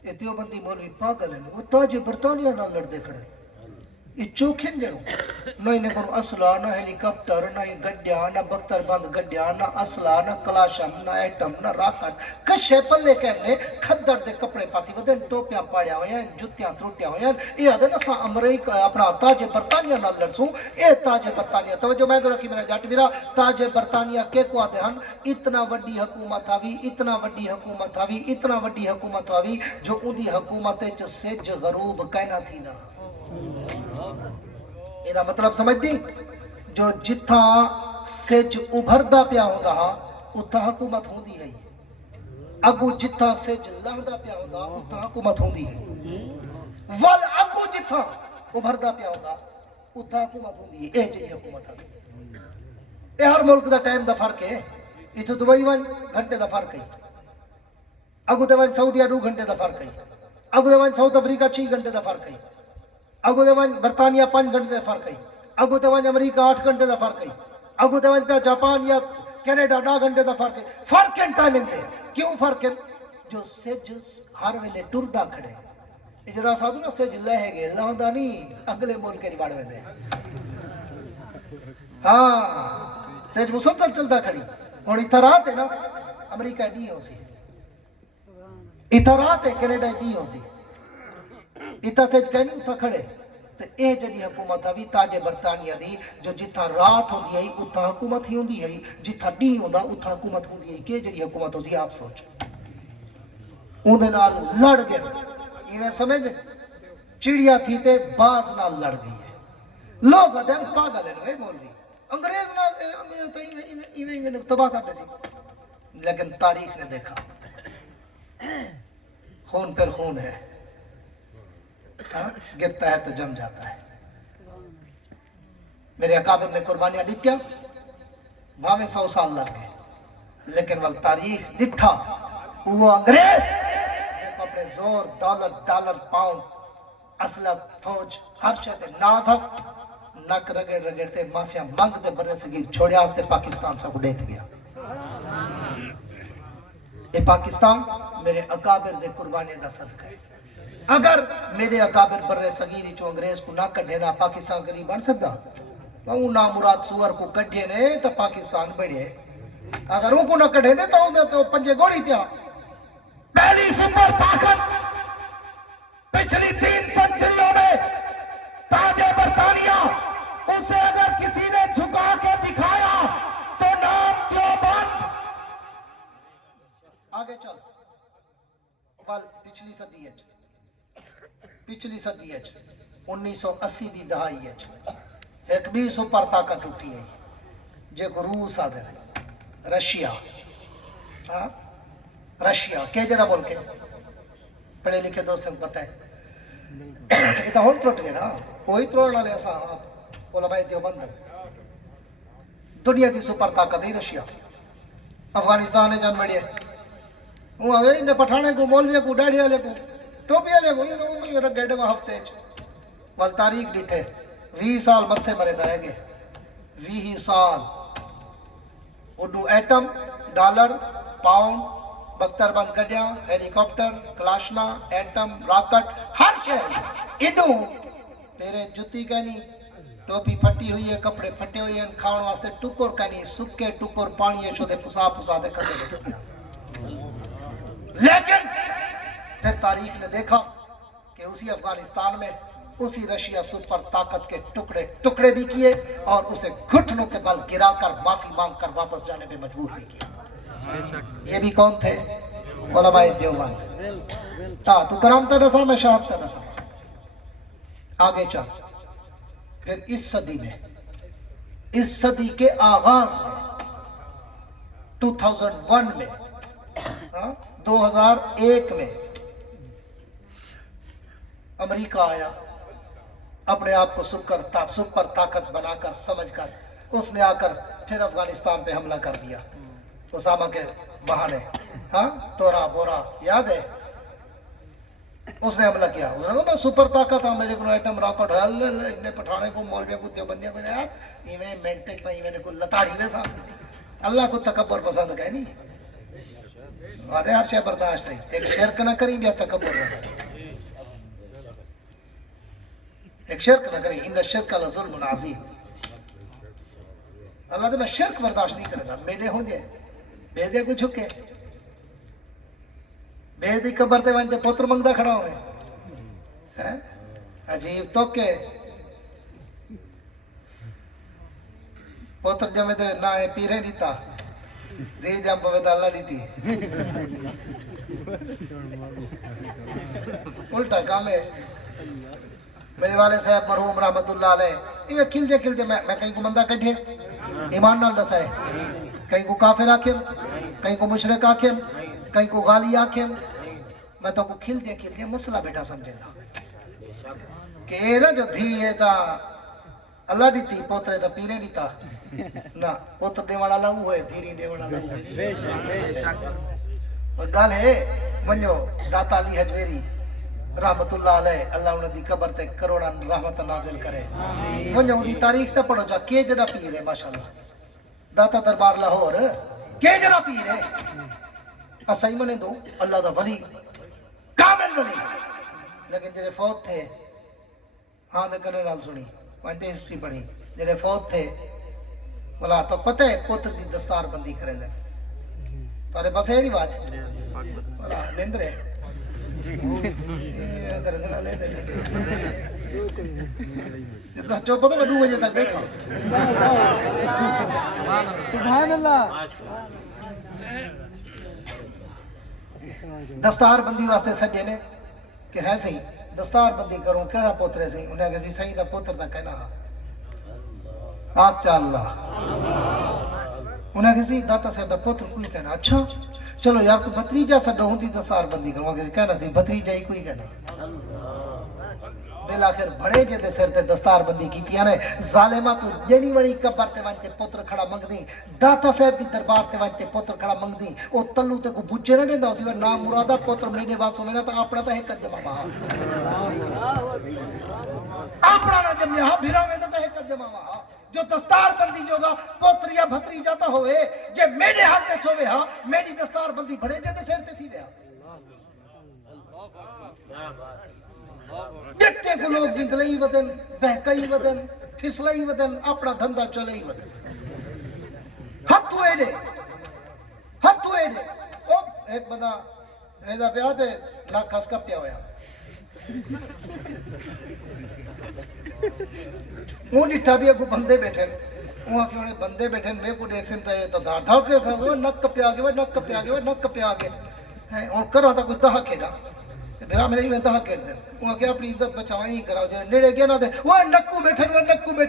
یہ دیوبندی مولوی پاگل ہیں, وہ تاج برطانیہ نہ لڑ دے کھڑے. یہ چوکھن جنو نہ انہیں کو اسلحہ نہ ہیلی کاپٹر نہ گڈیا نہ بختر بند گڈیا نہ اسلحہ نہ کلاشم نہ ایٹم نہ راکٹ کشے پلے کہنے کھدڑ دے کپڑے پاتی ودن ٹوپیاں پاڑیا ہویاں جتیاں تروٹیاں ہویاں یہ آدھے نا سا امریکہ اپنا تاج برطانیہ نہ لڑسوں اے تاج برطانیہ توجہ میں تو رکھی میرا جاٹ میرا تاج برطانیہ کے کو آدھے ہن اتنا وڈی حکومت آوی اتنا وڈی حکومت آوی اتنا وڈی حکومت آوی جو اندی حکومت سج غروب کہنا تھی نا یہ مطلب سمجھ دی جو جتھا سج ابھردا پیا ہوندا اتھا حکومت ہوندی ہے اگو جتھا سج لہدا پیا ہوندا اتھا حکومت ہوندی ہے ول اگو جتھا ابھردا پیا ہوندا اتھا حکومت ہوندی ہے اے جی حکومت ہے اے ہر ملک دا ٹائم دا فرق ہے اتھو دبئی ون گھنٹے دا فرق ہے اگو دے ون سعودیہ 2 گھنٹے دا فرق ہے اگو دے ون ساؤتھ افریقہ 6 گھنٹے دا فرق ہے اگو دے ون برطانیہ 5 گھنٹے دا فرق ہے اگو دے ون امریکہ 8 گھنٹے دا فرق ہے اگو دے ون جاپان یا کینیڈا 10 گھنٹے دا فرق ہے فرق ہے ٹائمنگ دے کیوں فرق ہے جو سج ہر ویلے ٹردا کھڑے اجرا سادو نا سج لہ گئے لاوندا نہیں اگلے ملک دی باڑ ویندے ہاں سج مسلسل چلدا کھڑی ہن اتھا رات ہے نا امریکہ دی ہو سی اتھا رات ہے کینیڈا دی ہو سی اتھا سج کہنی اتھا کھڑے تے اے جڑی حکومت ہے تاج برطانیہ دی جو جتھا رات ہوندی ہے اتھا حکومت ہی ہوندی ہے جتھا ڈی ہوندا اتھا حکومت ہوندی ہے کہ جڑی حکومت ہوسی آپ سوچ اون دے نال لڑ گئے ایویں سمجھ چڑیا تھی تے باز نال لڑ گئی ہے لوگ ادم پاگل ہیں مولوی انگریز نال انگریز تے ایویں تباہ کر دے سی لیکن تاریخ نے دیکھا خون پر خون ہے گرتا ہے تو جم جاتا ہے میرے اکابر نے قربانیاں دیتیا بھاویں 100 سال لگ گئے لیکن وہ تاریخ ڈٹھا وہ انگریز اپنے زور دولت ڈالر پاؤنڈ اسلحہ فوج ہر شے تے ناز ہس نک رگڑ رگڑتے مافیا منگ دے برے صغیر چھوڑیا اس تے پاکستان سے اڑیت گیا اے پاکستان میرے اکابر دے قربانی دا صدقہ ہے اگر میرے اکابر برے صغیری چو انگریز کو نہ کٹھے نہ پاکستان غریب بن سکتا وہ نامراد سور کو کٹھے نے تو پاکستان بڑھے اگر ان کو نہ کٹھے دے تو پنجے گوڑی پیا پہلی سپر طاقت پچھلی 3 سنچریوں میں تاج برطانیہ اسے اگر کسی نے جھکا کے دکھایا تو نام دیوبند آگے چل پچھلی صدی ہے 1980 دی دہائی ہے ایک بھی سپر طاقت اٹھی ہے جے کو روس آدھے رشیا رشیا کہ جرا بول کے پڑھے لکھے دوستوں کو پتہ ہے یہ تو ہون ٹوٹ گئے نا کوئی توڑنا لے ایسا علماء دیوبند دنیا دی سپر طاقت ہے رشیا افغانستان ہے جان بڑی ہے وہ آگے انہیں پٹھانے کو مولویہ کو ڈیڑھی والے کو ٹوپی والے کو یہ گیڑے میں ہفتے وال تاریخ ڈیٹھے 20 سال متھے مرے دا رہ گئے 20 سال اڈو ایٹم ڈالر پاؤنڈ بختر بند گڈیاں ہیلی کاپٹر کلاشنا ایٹم راکٹ ہر شہر اڈو تیرے جتی کہنی ٹوپی پھٹی ہوئی ہے کپڑے پھٹے ہوئے ہیں کھاؤن واسطے ٹکر کہنی سکے ٹکر پانی شو دے پسا دے کر دے لیکن پھر تاریخ نے دیکھا کہ اسی افغانستان میں اسی رشیا سپر طاقت کے ٹکڑے ٹکڑے بھی کیے اور اسے گھٹنوں کے بل گرا کر معافی مانگ کر واپس جانے میں مجبور بھی کیا یہ بھی کون تھے علماء دیوبند تو کرامتا نسا میں شہادتا نسا آگے چل پھر اس صدی کے آغاز میں 2001 میں 2001 میں امریکہ آیا اپنے آپ کو سپر طاقت بنا کر سمجھ کر اس نے آ کر پھر افغانستان پہ حملہ کر دیا اسامہ کے بہانے تورا بورا یاد ہے اس نے حملہ کیا اس نے کہا میں سپر طاقت ہوں میرے کو ایٹم راکٹ اتنے پٹھانے کو مولویوں کو دیوبندیوں کو یاد ایویں مینٹک میں ایویں کو لتاڑی میں سامنے اللہ کو تکبر پسند ہے نہیں آدھے ہر شے برداشت ہے ایک شرک نہ کریں گے تکبر نہ کریں ایک شرک نہ کرے، ان الشرک لظلم عظیم. اللہ تو میں شرک برداشت نہیں کرے گا. میرے ہوں گے بے دے کو چھکے بے دی قبر تے ونتے پتر منگدا کھڑا ہوئے. عجیب تو کہ پتر جمے تے نہ پیرے دیتا دی جم پوے تے اللہ دیتی. الٹا کام ہے. میرے والد صاحب مرحوم رحمت اللہ علیہ یہ کھل جے میں کہیں کو مندہ کٹھے ایمان نال دسائے، کہیں کو کافر آکھیں، کہیں کو مشرک آکھیں، کہیں کو غالی آکھیں. میں تو کو کھل جے مسئلہ بیٹھا سمجھے دا کہ یہ نا جو دھی ہے تا اللہ دیتی پوترے تا پیرے دیتا نا پوتر دیوانا لگو ہوئے دھیری دیوانا لگو ہوئے. گال ہے منجو داتا علی حجویری رحمت اللہ علیہ اللہ انہوں دی قبر تے کروڑا رحمت نازل کرے. منجو دی تاریخ تے پڑھو جا کے جرا پیر ہے ماشاءاللہ. داتا دربار لاہور کے جرا پیر ہے. اسائی منے دو اللہ دا ولی کامل ولی، لیکن جنہیں فوت تھے ہاں دے کرنے نال سنی وانتے ہسٹری پڑھی جنہیں فوت تھے بلا تو پتہ ہے پوتر دی دستار بندی کریں دے تارے پاس ہے رواج بلا لیندرے کریں دے لے دے تو چوپا تو میں 2 بجے تک بیٹھا سبحان اللہ. دستار بندی واسطے سجے نے کہ ہے صحیح دستار بندی کروں کہڑا پوترے صحیح انہیں کہا صحیح دا پوتر دا کہنا آپ چال اللہ. انہیں کہا صحیح داتا صاحب دا پوتر کوئی کہنا اچھا چلو یار کوئی بھتریجا سا ہوں دی دستار بندی کروں کہنا صحیح بھتریجا ہی کوئی کہنا. بالآخر بڑے جے دے سر تے دستار بندی کیتی نے ظالمہ تو جڑی وڑی قبر تے وانتے پتر کھڑا منگ دی داتا صاحب دی دربار تے وانتے پتر کھڑا منگ دی او تلو تے کو بجے نہ دیندا اسی نا مرادا پتر میرے واسو میرا تا اپنا تا ایک جمع با اپنا نہ جمع بھیرا میں تا ایک جمع با جو دستار بندی جوگا پوتر یا بھتری جاتا ہوئے جے میرے ہاتھ تے چھوے ہاں میری دستار بندی بڑے جے دے سر تے تھی دیا جٹے کو لوگ جنگلئی ودن بہکئی ودن پھسلئی ودن اپنا دھندہ چلئی ودن ہتھو ایڈے ایک بندہ ایسا پیا دے نا کھس کا پیا ہویا وہ ڈٹھا بھی اگو بندے بیٹھے وہاں کے بندے بیٹھے میں کو دیکھ سنتا ہے تو دھار دھار کے تھا نک پیا گئے اور کر رہا تھا کوئی دہا کے نا میرا میرے ہی میں دہا کر دیں وہاں کے اپنی عزت بچائیں ہی کراؤ جائے نیڑے گیا نہ دے وہ نکو بیٹھے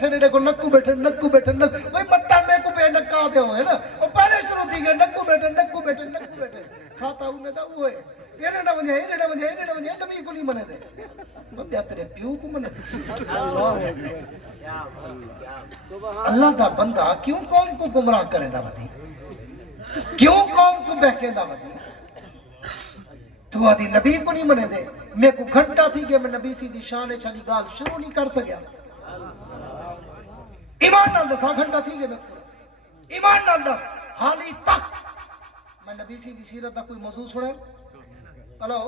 نیڑے کو نکو بیٹھے وہی متان میں کو پہ نکا آتے ہوئے نا وہ پہلے شروع تھی گئے نکو بیٹھے کھاتا ہوں میں دا وہ ہے یہ نہ منجھے نبی کو نہیں منے دے بیا تیرے پیو کو منے دے. اللہ دا بندہ کیوں قوم کو گمراہ کرے دا ودی کیوں قوم کو بہکے دا ودی تو آدھی نبی کو نہیں منے دے. میں کو گھنٹہ تھی کہ میں نبی سی دی شان چلی گال شروع نہیں کر سکیا. ایمان نال دس گھنٹہ تھی کہ میں ایمان نال دس حالی تک میں نبی سی دی سیرت دا کوئی موضوع سنے ہلو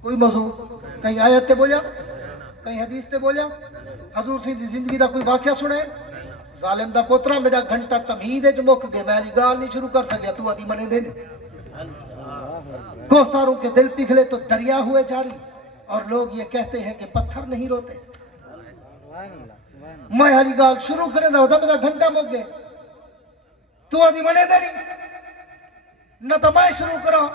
کوئی موضوع کہیں آیت تے بولیا کہیں حدیث تے بولیا حضور سی دی زندگی دا کوئی واقعہ سنے ظالم دا پوترا میرا گھنٹہ تمہید ہے جو مک گئے میں علی گال نہیں شروع کر سکیا تو آدھی منے دے کو ساروں کے دل پگھلے تو دریا ہوئے جاری اور لوگ یہ کہتے ہیں کہ پتھر نہیں روتے. میں ہری گال شروع کرے دا ہوتا میرا گھنٹہ مک گئے تو آدھی منے دے نہیں نہ تو میں شروع کرا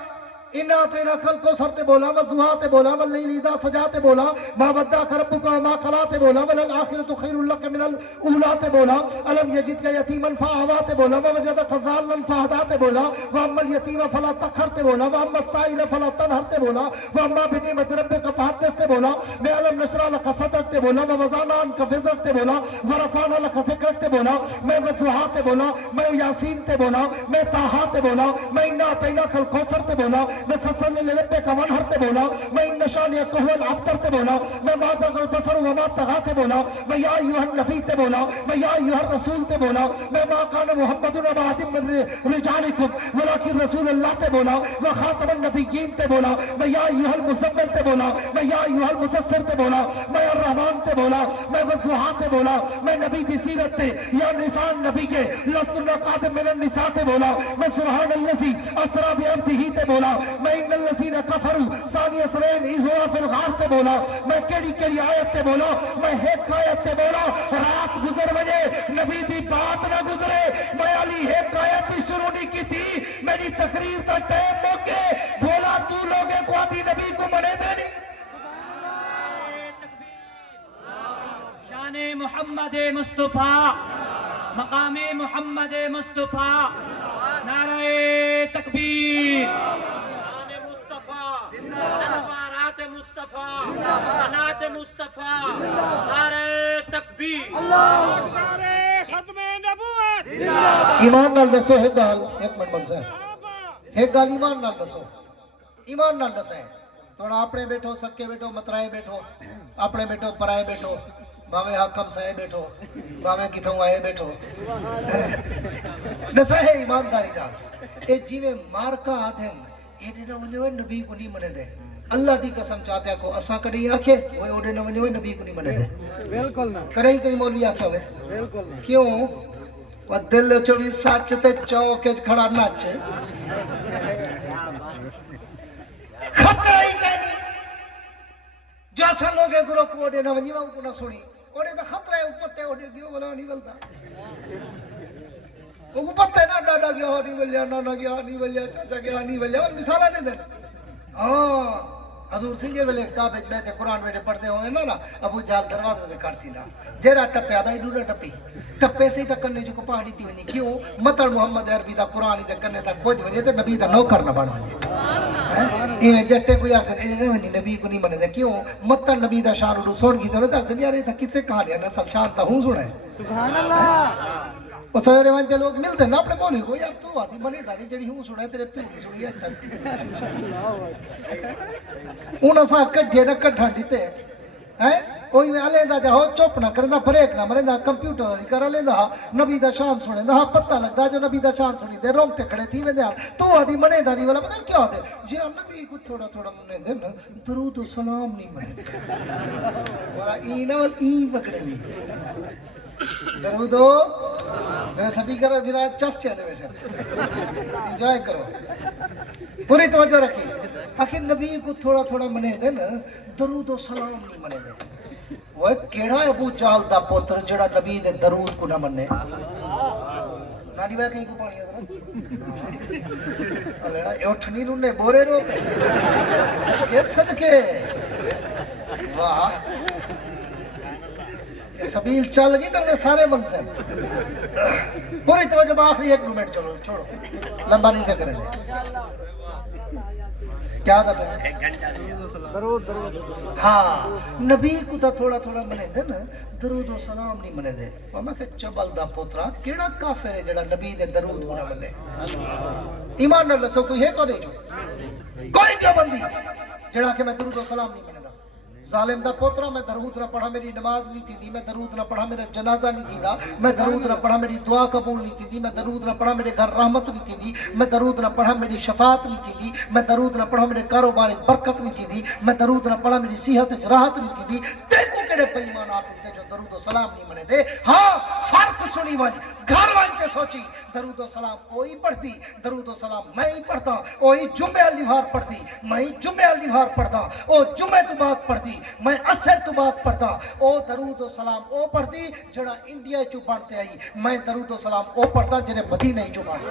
انا تینا کل کو سر تے بولا وزوہا تے بولا واللیل اذا سجا تے بولا ما ودعک ربک وما قلی تے بولا وللآخرۃ خیر لک من الاولی تے بولا الم یجدک یتیما فآوی تے بولا ووجدک ضالا فہدی تے بولا واما الیتیم فلا تقہر تے بولا واما السائل فلا تنہر تے بولا واما بنعمت ربک فحدث تے بولا میں الم نشرح لک صدرک تے بولا ووضعنا عنک وزرک تے بولا ورفعنا لک ذکرک تے بولا میں وزوہا تے بولا میں یاسین تے بولا میں طٰہٰ تے بولا میں انا تینا کل کوثر تے بولا میں فصل للبے کا منہر تے بولا میں ان نشان یا قہول عبتر تے بولا میں مازغ البصر وما طغى تے بولا میں یا ایوہ النبی تے بولا میں یا ایوہ الرسول تے بولا میں ما کان محمد ابا عدم من رجالکم ولیکن رسول اللہ تے بولا میں خاتم النبیین تے بولا میں یا ایوہ المزمل تے بولا میں یا ایوہ المدثر تے بولا میں الرحمن تے بولا میں وضحا تے بولا میں نبی دی سیرت تے یا نسان نبی کے لست قادم من النساء تے بولا میں سبحان اللذی اسرا بعبدہ تے بولا میں ان الذین کفروا ثانی اثرین اذ هو فی الغار تے بولا میں کیڑی آیت تے بولا میں ایک آیت تے بولا رات گزر وجے نبی دی بات نہ گزرے میں علی ایک آیت ہی شروع نہیں کی تھی میری تقریر تا ٹائم موکے بولا تو لوگے کو آدھی نبی کو منے دے نہیں شان محمد مصطفیٰ مقام محمد مصطفیٰ نعرہ تکبیر شان مصطفیٰ انوارات مصطفیٰ بنات مصطفیٰ نعرہ تکبیر نعرہ ختم نبوت ایمان نال دسو ایک گال ایک منٹ بن سا ایک گال ایمان نال دسو ایمان نال دسائیں تھوڑا اپنے بیٹھو سکے بیٹھو مترائے بیٹھو اپنے بیٹھو پرائے بیٹھو باویں حکم سائے بیٹھو باویں کتھوں آئے بیٹھو نسائے ایمانداری نال اے جیویں مارکا آدھن ایڈے نہ ونجے نبی کو نہیں منے دے اللہ دی قسم چاہتے ہیں کو اساں کڑی آکھے وہ اوڈے نہ ونجے نبی کو نہیں منے دے بالکل نہ کڑی کئی مولوی آکھے ہوئے بالکل نہ کیوں وہ دل چوی سچ تے چوکے کھڑا نچ خطرہ ہی کہنی جو اساں لوگے گروہ کو اوڈے نہ ونجے وہ کو نہ سنی اوڈے تو خطرہ ہے اوپر تے اوڈے گیو بلا نہیں بلتا وہ پتہ ہے نا ڈاڈا گیا نہیں بلیا نانا گیا نہیں بلیا چاچا گیا نہیں بلیا اور مثالہ نہیں دے ہاں حضور سنجر والے کعبے میں تے قرآن بیٹے پڑھتے ہوئے نا ابو جال دروازے سے کھڑتی نا جیرا ٹپے آدھا ہی ڈوڑا ٹپی ٹپے سے ہی تک کرنے جو کو پہاڑی تھی ونی کیوں مطر محمد عربی دا قرآن ہی تک کرنے تک کھوج ونی تے نبی دا نو کرنا بڑھ ونی ایویں جٹے کوئی آخر ونی نبی کو نہیں منے دے کیوں مطر نبی دا شان اڑو سون کی تو تا آخر یار یہ تھا کسے کہانیا نسل شان تا ہوں سنے سبحان اللہ وہ سویرے وانتے لوگ ملتے نا اپنے بولی کو یار تو آدھی بنی داری جڑی ہوں سنے تیرے پیو کی سنی ہے تک انہاں سا کٹھے نہ کٹھاں دیتے ہیں اوہی میں علیندہ جاؤ چپ نہ کرندہ بریک نہ مرندہ کمپیوٹر والی کر علیندہ نبی دا شان سنے دا پتہ لگتا جو نبی دا شان سنی دے رونگ ٹکڑے تھی میں دے تو آدھی منے داری والا پتہ کیا دے یہ نبی کو تھوڑا تھوڑا منے دے درود و سلام نہیں منے دے والا اینا وال ای پکڑے دی درودو میرے سبھی کرو پھر آج چس چلے بیٹھے انجوائے کرو پوری توجہ رکھی آخر نبی کو تھوڑا تھوڑا منے دے نا درود و سلام نہیں منے دے وہ کیڑا ابو جہل دا پوتر جڑا نبی دے درود کو نہ منے نانی بھائی کہیں کو پانی ہے یہ اٹھنی رونے بورے رو پہ یہ صدقے واہ سبیل چل گئی تو انہیں سارے منصر پوری توجہ آخری ایک منٹ چلو چھوڑو لمبا نہیں سے کریں کیا تھا ہاں نبی کو تا تھوڑا تھوڑا منے دے نا درود و سلام نہیں منے دے ماما کہ چبل دا پوترا کیڑا کافر ہے جڑا نبی دے درود کو نہ منے ایمان نہ لسو کوئی ہے تو نہیں جو کوئی جو بندی جڑا کہ میں درود و سلام نہیں منے دا ظالم دا پوترا میں درود نہ پڑھا میری نماز نہیں تھی دی میں درود نہ پڑھا میرا جنازہ نہیں تھی دا میں درود نہ پڑھا میری دعا قبول نہیں تھی دی میں درود نہ پڑھا میرے گھر رحمت نہیں تھی دی میں درود نہ پڑھا میری شفاعت نہیں تھی دی میں درود نہ پڑھا میرے کاروبار برکت نہیں تھی دی میں درود نہ پڑھا میری صحت راحت نہیں تھی دی دیکھو کڑے پہ ایمان آپ نہیں دے جو درود و سلام نہیں منے دے ہاں فرق سنی ون گھر ون کے سوچی درود و سلام وہی پڑھتی درود و سلام میں ہی پڑھتا وہی جمعہ لیوار پڑھتی میں ہی جمعہ لیوار پڑھتا او جمعہ تو بات پڑھتی میں اثر تو بات پڑھتا او درود و سلام او پڑھتی جڑا انڈیا چو بڑھتے آئی میں درود و سلام او پڑھتا جنہیں مدینہ چو بڑھتے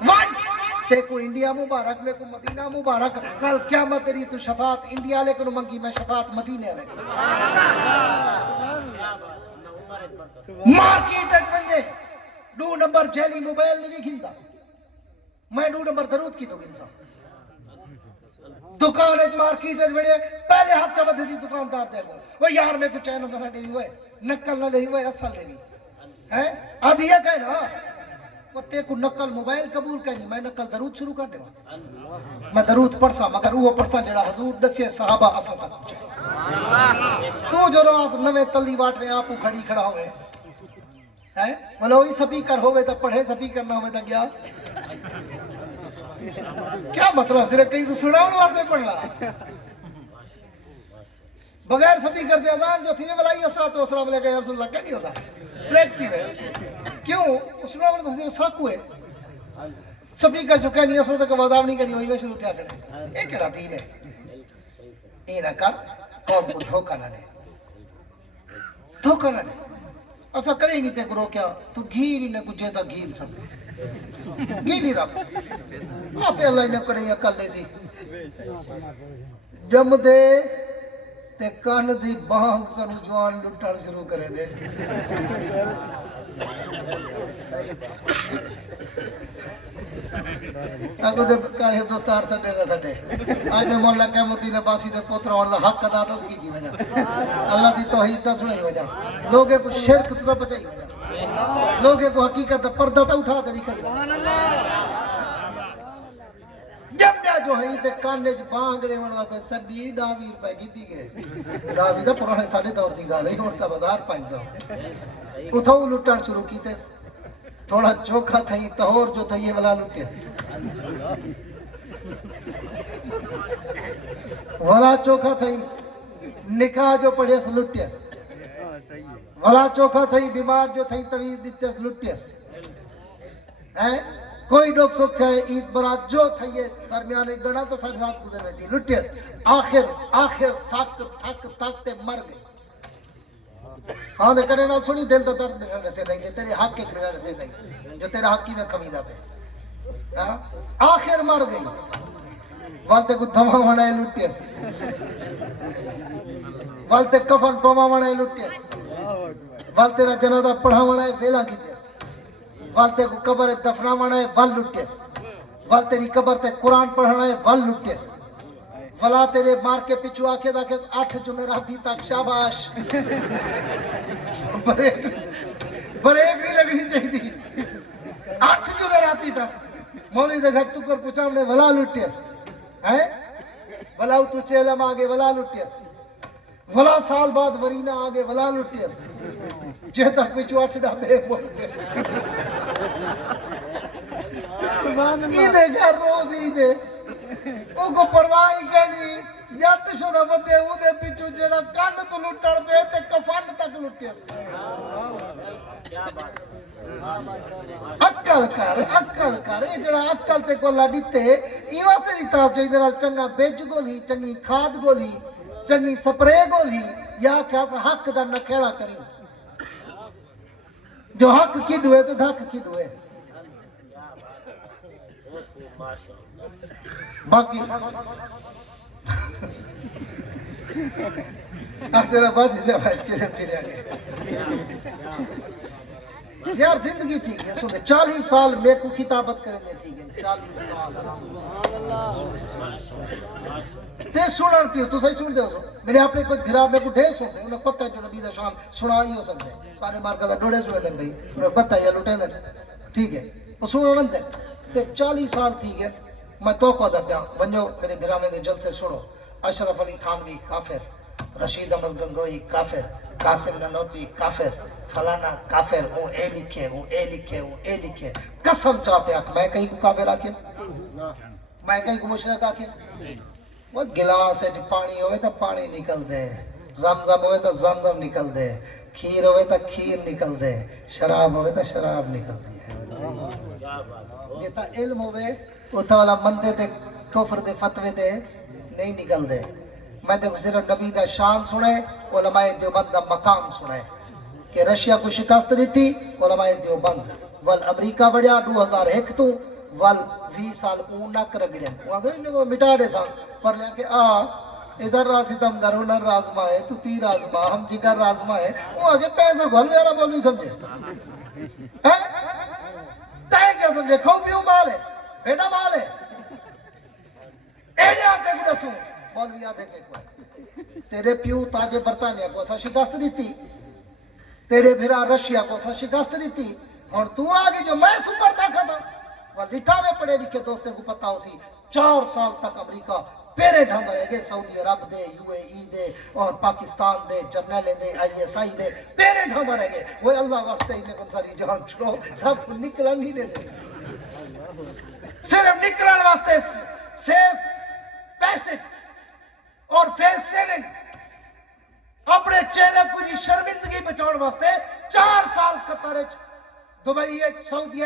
ون دیکھو انڈیا مبارک میں کو مدینہ مبارک کل قیامت تیری تو شفاعت انڈیا لے کنو منگی میں شفاعت مدینہ لے مارکیٹ اچ بنجے 2 نمبر جیلی موبائل نہیں گھندا میں 2 نمبر درود کی تو گنسا دکان ایک مارکیٹ ایک بڑے پہلے ہاتھ چا بدھے دی دکاندار دے گو وہ یار میں کچھ چینہ نہ گئی ہوئے نکل نہ گئی ہوئے اصل دے بھی آدھی ہے کہنا تے کو نقل موبائل قبول کرنی میں نقل درود شروع کر دے میں درود پڑھسا مگر وہ پڑھسا جڑا حضور دسے صحابہ اساں تک پہنچے تو جو راز نویں تلی واٹ میں آپ کھڑی کھڑا ہوئے ہیں بولو ہی سپیکر ہوئے تو پڑھے سپیکر نہ ہوئے تو گیا کیا مطلب صرف کہیں کو سناؤں واسطے پڑھنا بغیر سپیکر دے اذان جو تھی ولائی اسرات و اسلام علیکہ یا رسول اللہ کیا نہیں ہوتا ڈائریکٹیو ہے کیوں اس میں تو صرف ساکو ہے سپیکر جو کہنی اصل تک وادام نہیں کرنی وہی میں شروع کیا کرنے ایک کڑا دین ہے یہ نہ کر قوم کو دھوکہ نہ دے دھوکہ نہ دے ایسا کرے ہی نہیں تے کرو کیا تو گھیر ہی نہ کچھ تا گھیر سب گھیر ہی رکھ آپ اللہ ہی نہ کرے یا کل لے سی جم دے تے کان دی بانگ کرو جوان لٹڑ شروع کرے دے اگو دے کارے دوستار سٹے نہ سٹے آج میں مولا قیمتی نے باسی دے پوتر اور دا حق ادا کی دی وجہ اللہ دی توحید دا سنائی وجہ لوگے کو شرک تو بچائی وجہ لوگے کو حقیقت دا پردہ تا اٹھا دے لکھائی جب جا جو ہے تے کانے چ بانگڑے منواتے سڈی ڈاوی روپے کیتی گئے ڈاوی دا پرانے ساڈے دور دی گل ہے ہن تا بازار 500 اتھوں لٹن شروع کیتے تھوڑا چوکھا تھئی تہور جو تھئی والا لٹے والا چوکھا تھئی نکاح جو پڑھے س لٹیس والا چوکھا تھئی بیمار جو تھئی تویز دتس لٹیس ہیں کوئی ڈوک سکھ تھے عید برات جو تھئیے درمیانے گڑا تو ساتھ رات گزر رہی تھی لٹیس آخر تھک تے مر گئے ہاں دے کرے نہ سنی دل تو درد میں رسے نہیں تھے تیرے حق ایک میں رسے نہیں جو تیرا حقی میں کمیدہ پہ آخر مر گئی والتے کو دھما ہونا ہے لٹیس والتے کفن پما ہونا ہے لٹیس والتے را جنادہ پڑھا ہونا ہے ویلا کی تیس والتے کو قبر دفنا ہونا ہے ول لٹیس والتے ری قبر تے قرآن پڑھنا ہے ول لٹیس ولا تیرے مار کے پچھو آکے دا کہ 8 جمعراتی تک شاباش بریک نہیں لگنی چاہی تھی 8 جمعراتی تک مولی دے گھر ٹکر پچھامنے ولا لٹیس ہیں ولا تو چیلم آگے ولا لٹیس ولا سال بعد ورینا آگے ولا لٹیس جہ تک پچھو 8 ڈابے بول کے عیدے گھر روز عیدے او کو پرواہی کہنی جٹ شدہ بدے او دے پیچھو جیڑا کان تو لٹڑ پہ تے کفن تک لٹیس عقل کر یہ جڑا عقل تے کو لڈیتے ایوا سے ریتا جو ادھر چنگا بیج گولی چنگی کھاد گولی چنگی سپرے گولی یا کیاس حق دا نکھیڑا کری جو حق کی دوئے تو دھک کی دوئے باقی آخر بازی سے بھائیس کے لئے پھر آگے یار زندگی تھی گیا سنے 40 سال میں کو کتابت کریں گے تھی گئے 40 سال تے سنان پیو تو صحیح سن دے ہو سو میرے آپ نے کوئی گھرا میں کو ڈھیر سن دے انہیں پتہ ہے جو نبی دا شان سنا ہی ہو سکتے سارے مارکہ دا ڈوڑے سنے دیں بھئی انہیں پتہ ہے یا لٹے دیں ٹھیک ہے وہ سنان دیں تے 40 سال تھی گئے میں توقع دا پیا ونجو میرے گھرامے دے جل سے سنو اشرف علی تھانوی کافر رشید احمد گنگوئی کافر قاسم ننوتوی کافر فلانا کافر وہ اے لکھے قسم چاہتے ہیں میں کہیں کو کافر آکے میں کہیں کو مشرک آکے وہ گلاس ہے جو پانی ہوئے تو پانی نکل دے زمزم ہوئے تو زمزم نکل دے کھیر ہوئے تو کھیر نکل دے شراب ہوئے تو شراب نکل دے جتا علم ہوئے اتھا والا مندے تے کفر دے فتوے دے نہیں نکل دے میں تے صرف نبی دا شان سنے علماء دیوبند دا مقام سنے کہ رشیا کو شکست دیتی علماء دیوبند وال امریکہ بڑھیا 2001 تو وال 20 سال اونک رگڑیا وہاں گئے انہوں کو مٹا دے سان پر لیا کہ ادھر راستم گھر انہر رازمہ ہے تو تیر رازمہ ہم جگر رازمہ ہے وہ آگے تین سے گھول بیانا بول نہیں سمجھے تین کیا سمجھے کھو پیوں مال ہے بیٹا مال ہے ایڈے آتے کو دسوں مولوی آتے کے کوئی تیرے پیو تاج برطانیہ کو سا شکست دیتی تیرے بھرا رشیا کو سا شکست دیتی اور تو آگے جو میں سپر طاقت ہوں وہ لٹھا میں پڑھے لکھے دوستوں کو پتہ ہو سی 4 سال تک امریکہ پیرے ڈھانگ رہے گئے، سعودی عرب دے، UAE دے اور پاکستان دے جرنیلیں دے ISI دے پیرے ڈھانگ رہے گئے، وہ اللہ واسطے انہیں کن ساری جان چھوڑو، سب نکلن نہیں دے صرف نکلن واسطے سیف پیسج اور فیس سیونگ اپنے چہرے کو جی شرمندگی بچاؤن واسطے 4 سال قطر دبئی سعودی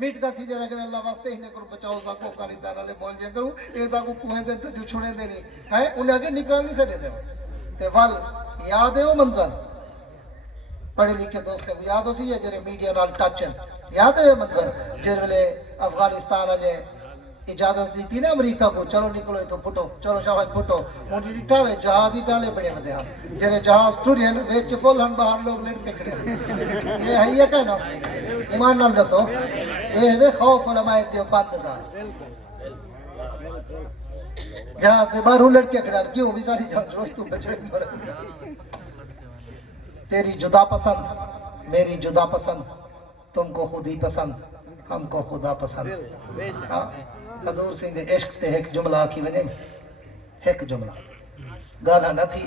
میٹ کا تھی دے رکھنے اللہ واسطے ہی نے کرو بچاؤ ساکو کاری دانا لے مولویاں کرو اے ساکو کوہیں دے جو چھوڑے دے نہیں ہے انہیں آگے نکلان نہیں سے دے دے تے وال یاد ہے وہ منظر پڑھے لکھے دوست کو یاد ہو سی ہے جرے میڈیا نال ٹچن یاد ہے وہ منظر جرے ویلے افغانستان آجے اجازت دی تھی نا امریکہ کو چلو نکلو تو پھٹو چلو شاہد پھٹو انہی ڈٹھا ہوئے جہاز ہی ڈالے پڑے مدے ہم جرے جہاز ٹورین ویچ فل ہم باہر لوگ لڑ کے کھڑے یہ ہے یہ کہنا ایمان نال دسو اے ہے خوف علماء دیوبند دا جہاز دے باہر لڑ کے کھڑے کیوں بھی ساری جان چھوڑ تو بچوے تیری جدا پسند میری جدا پسند تم کو خود ہی پسند ہم کو خدا پسند حضور سنگھ دے عشق تے ایک جملہ کی وجہ ایک جملہ گالا نہ تھی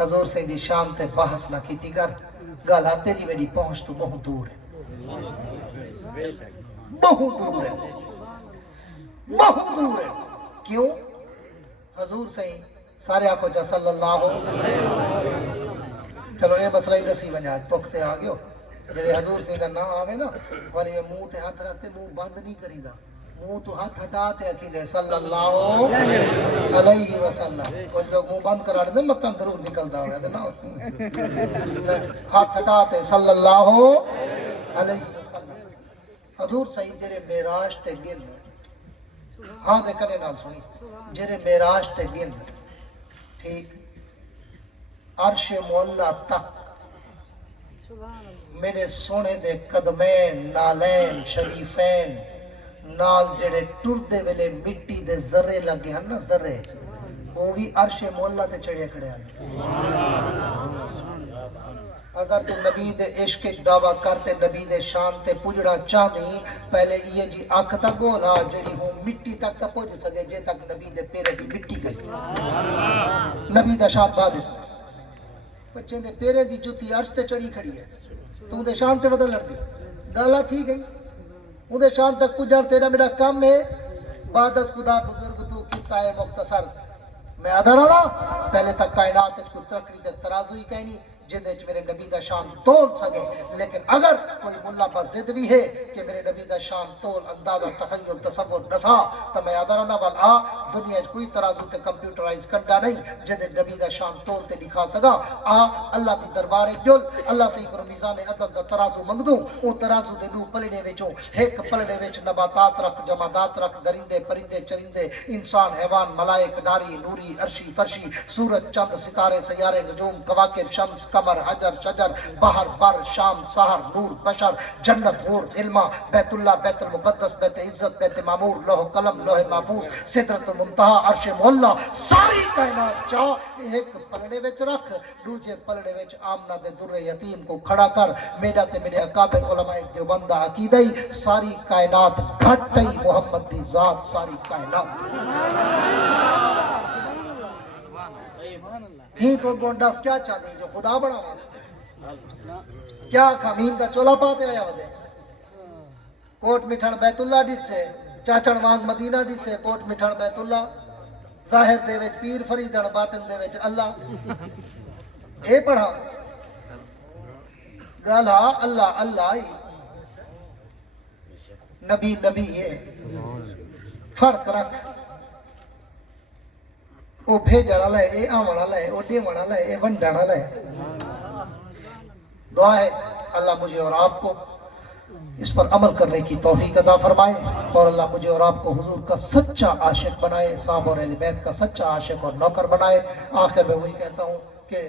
حضور سنگھ دی شام تے بحث نہ کیتی کر گالا تیری میری پہنچ تو بہت دور ہے بہت دور ہے بہت دور ہے کیوں حضور سنگھ سارے آنکھوں جا صلی اللہ چلو یہ مسئلہ ہی دسی ونجا پکتے آگئے جیسے حضور سنگھ نہ آوے نا والی میں منہ تے ہاتھ رکھتے منہ بند نہیں کری دا منہ تو ہاتھ ہٹاتے عقیدے صلی اللہ علیہ وسلم کچھ لوگ منہ بند کرا دے متن ضرور نکلتا ہویا نا ہاتھ ہٹاتے صلی اللہ علیہ وسلم حضور سنگھ جرے معراج تے گن ہاں دے کنے نال سنی جرے معراج تے گن ٹھیک عرش مولا تک میرے سونے دے قدمین نالین شریفین نال جڑے ٹردے ویلے مٹی دے ذرے لگے ہیں نا ذرے وہ بھی عرش مولا تے چڑھے کھڑے ہیں اگر تو نبی دے عشق دعویٰ کرتے نبی دے شان تے پجڑا چاہدی پہلے یہ جی آنکھ تک گولا جڑی ہوں مٹی تک تا پہنچ سکے جے تک نبی دے پیرے دی مٹی گئی نبی دا شان بادل بچے دے پیرے دی جتی عرش تے چڑھی کھڑی ہے تو دے شان تے بدل لڑ دی گالا تھی گئی دے شان تک پجڑ تیرا میرا کام ہے بعد از خدا بزرگ تو قصہ ہے مختصر میں آدھا رہا پہلے تک کائنات کو ترکڑی دے ترازو ہی کہیں نہیں جدے میرے نبی دا شان تول سکے لیکن اگر کوئی ملا پر ضد بھی ہے کہ میرے نبی دا شان تول اندازہ تخیل تصور نسا تو میں یاد رہنا والا دنیا کوئی ترازو تے کمپیوٹرائز کرنا نہیں جدے نبی دا شان تول تے دکھا سکا اللہ دی دربار جل اللہ سے ایک میزان عدل دا ترازو منگ دوں او ترازو دے نو پلڑے وچوں ایک پلڑے وچ نباتات رکھ جمادات رکھ درندے پرندے چرندے انسان حیوان ملائک ناری نوری عرشی فرشی سورج چند ستارے سیارے نجوم کواکب شمس قمر حجر شجر بحر بر شام سحر نور بشر جنت حور علمہ بیت اللہ بیت المقدس بیت عزت بیت معمور لوح قلم لوح محفوظ سدرت المنتہا عرش مولا ساری کائنات چاہ ایک پلڑے وچ رکھ دوجے پلڑے وچ آمنہ دے در یتیم کو کھڑا کر میڈا تے میرے اکابر علماء دیوبند عقیدہ ساری کائنات گھٹئی محمد دی ذات ساری کائنات ہی کو گونڈاس کیا چاہتے جو خدا بڑا ہوا کیا خمیم دا چولا پاتے آیا ودے کوٹ مٹھن بیت اللہ ڈیٹ سے چاچن وانگ مدینہ ڈیٹ سے کوٹ مٹھن بیت اللہ ظاہر دے وچ پیر فریدن باطن دے وچ اللہ اے پڑھا گالا اللہ اللہ ہی نبی نبی ہے فرق رکھ وہ بھیجن والا ہے اے آون والا ہے وہ دیون والا ہے اے ونڈن والا ہے دعا ہے اللہ مجھے اور آپ کو اس پر عمل کرنے کی توفیق عطا فرمائے اور اللہ مجھے اور آپ کو حضور کا سچا عاشق بنائے صحابہ اور اہل بیت کا سچا عاشق اور نوکر بنائے آخر میں وہی کہتا ہوں کہ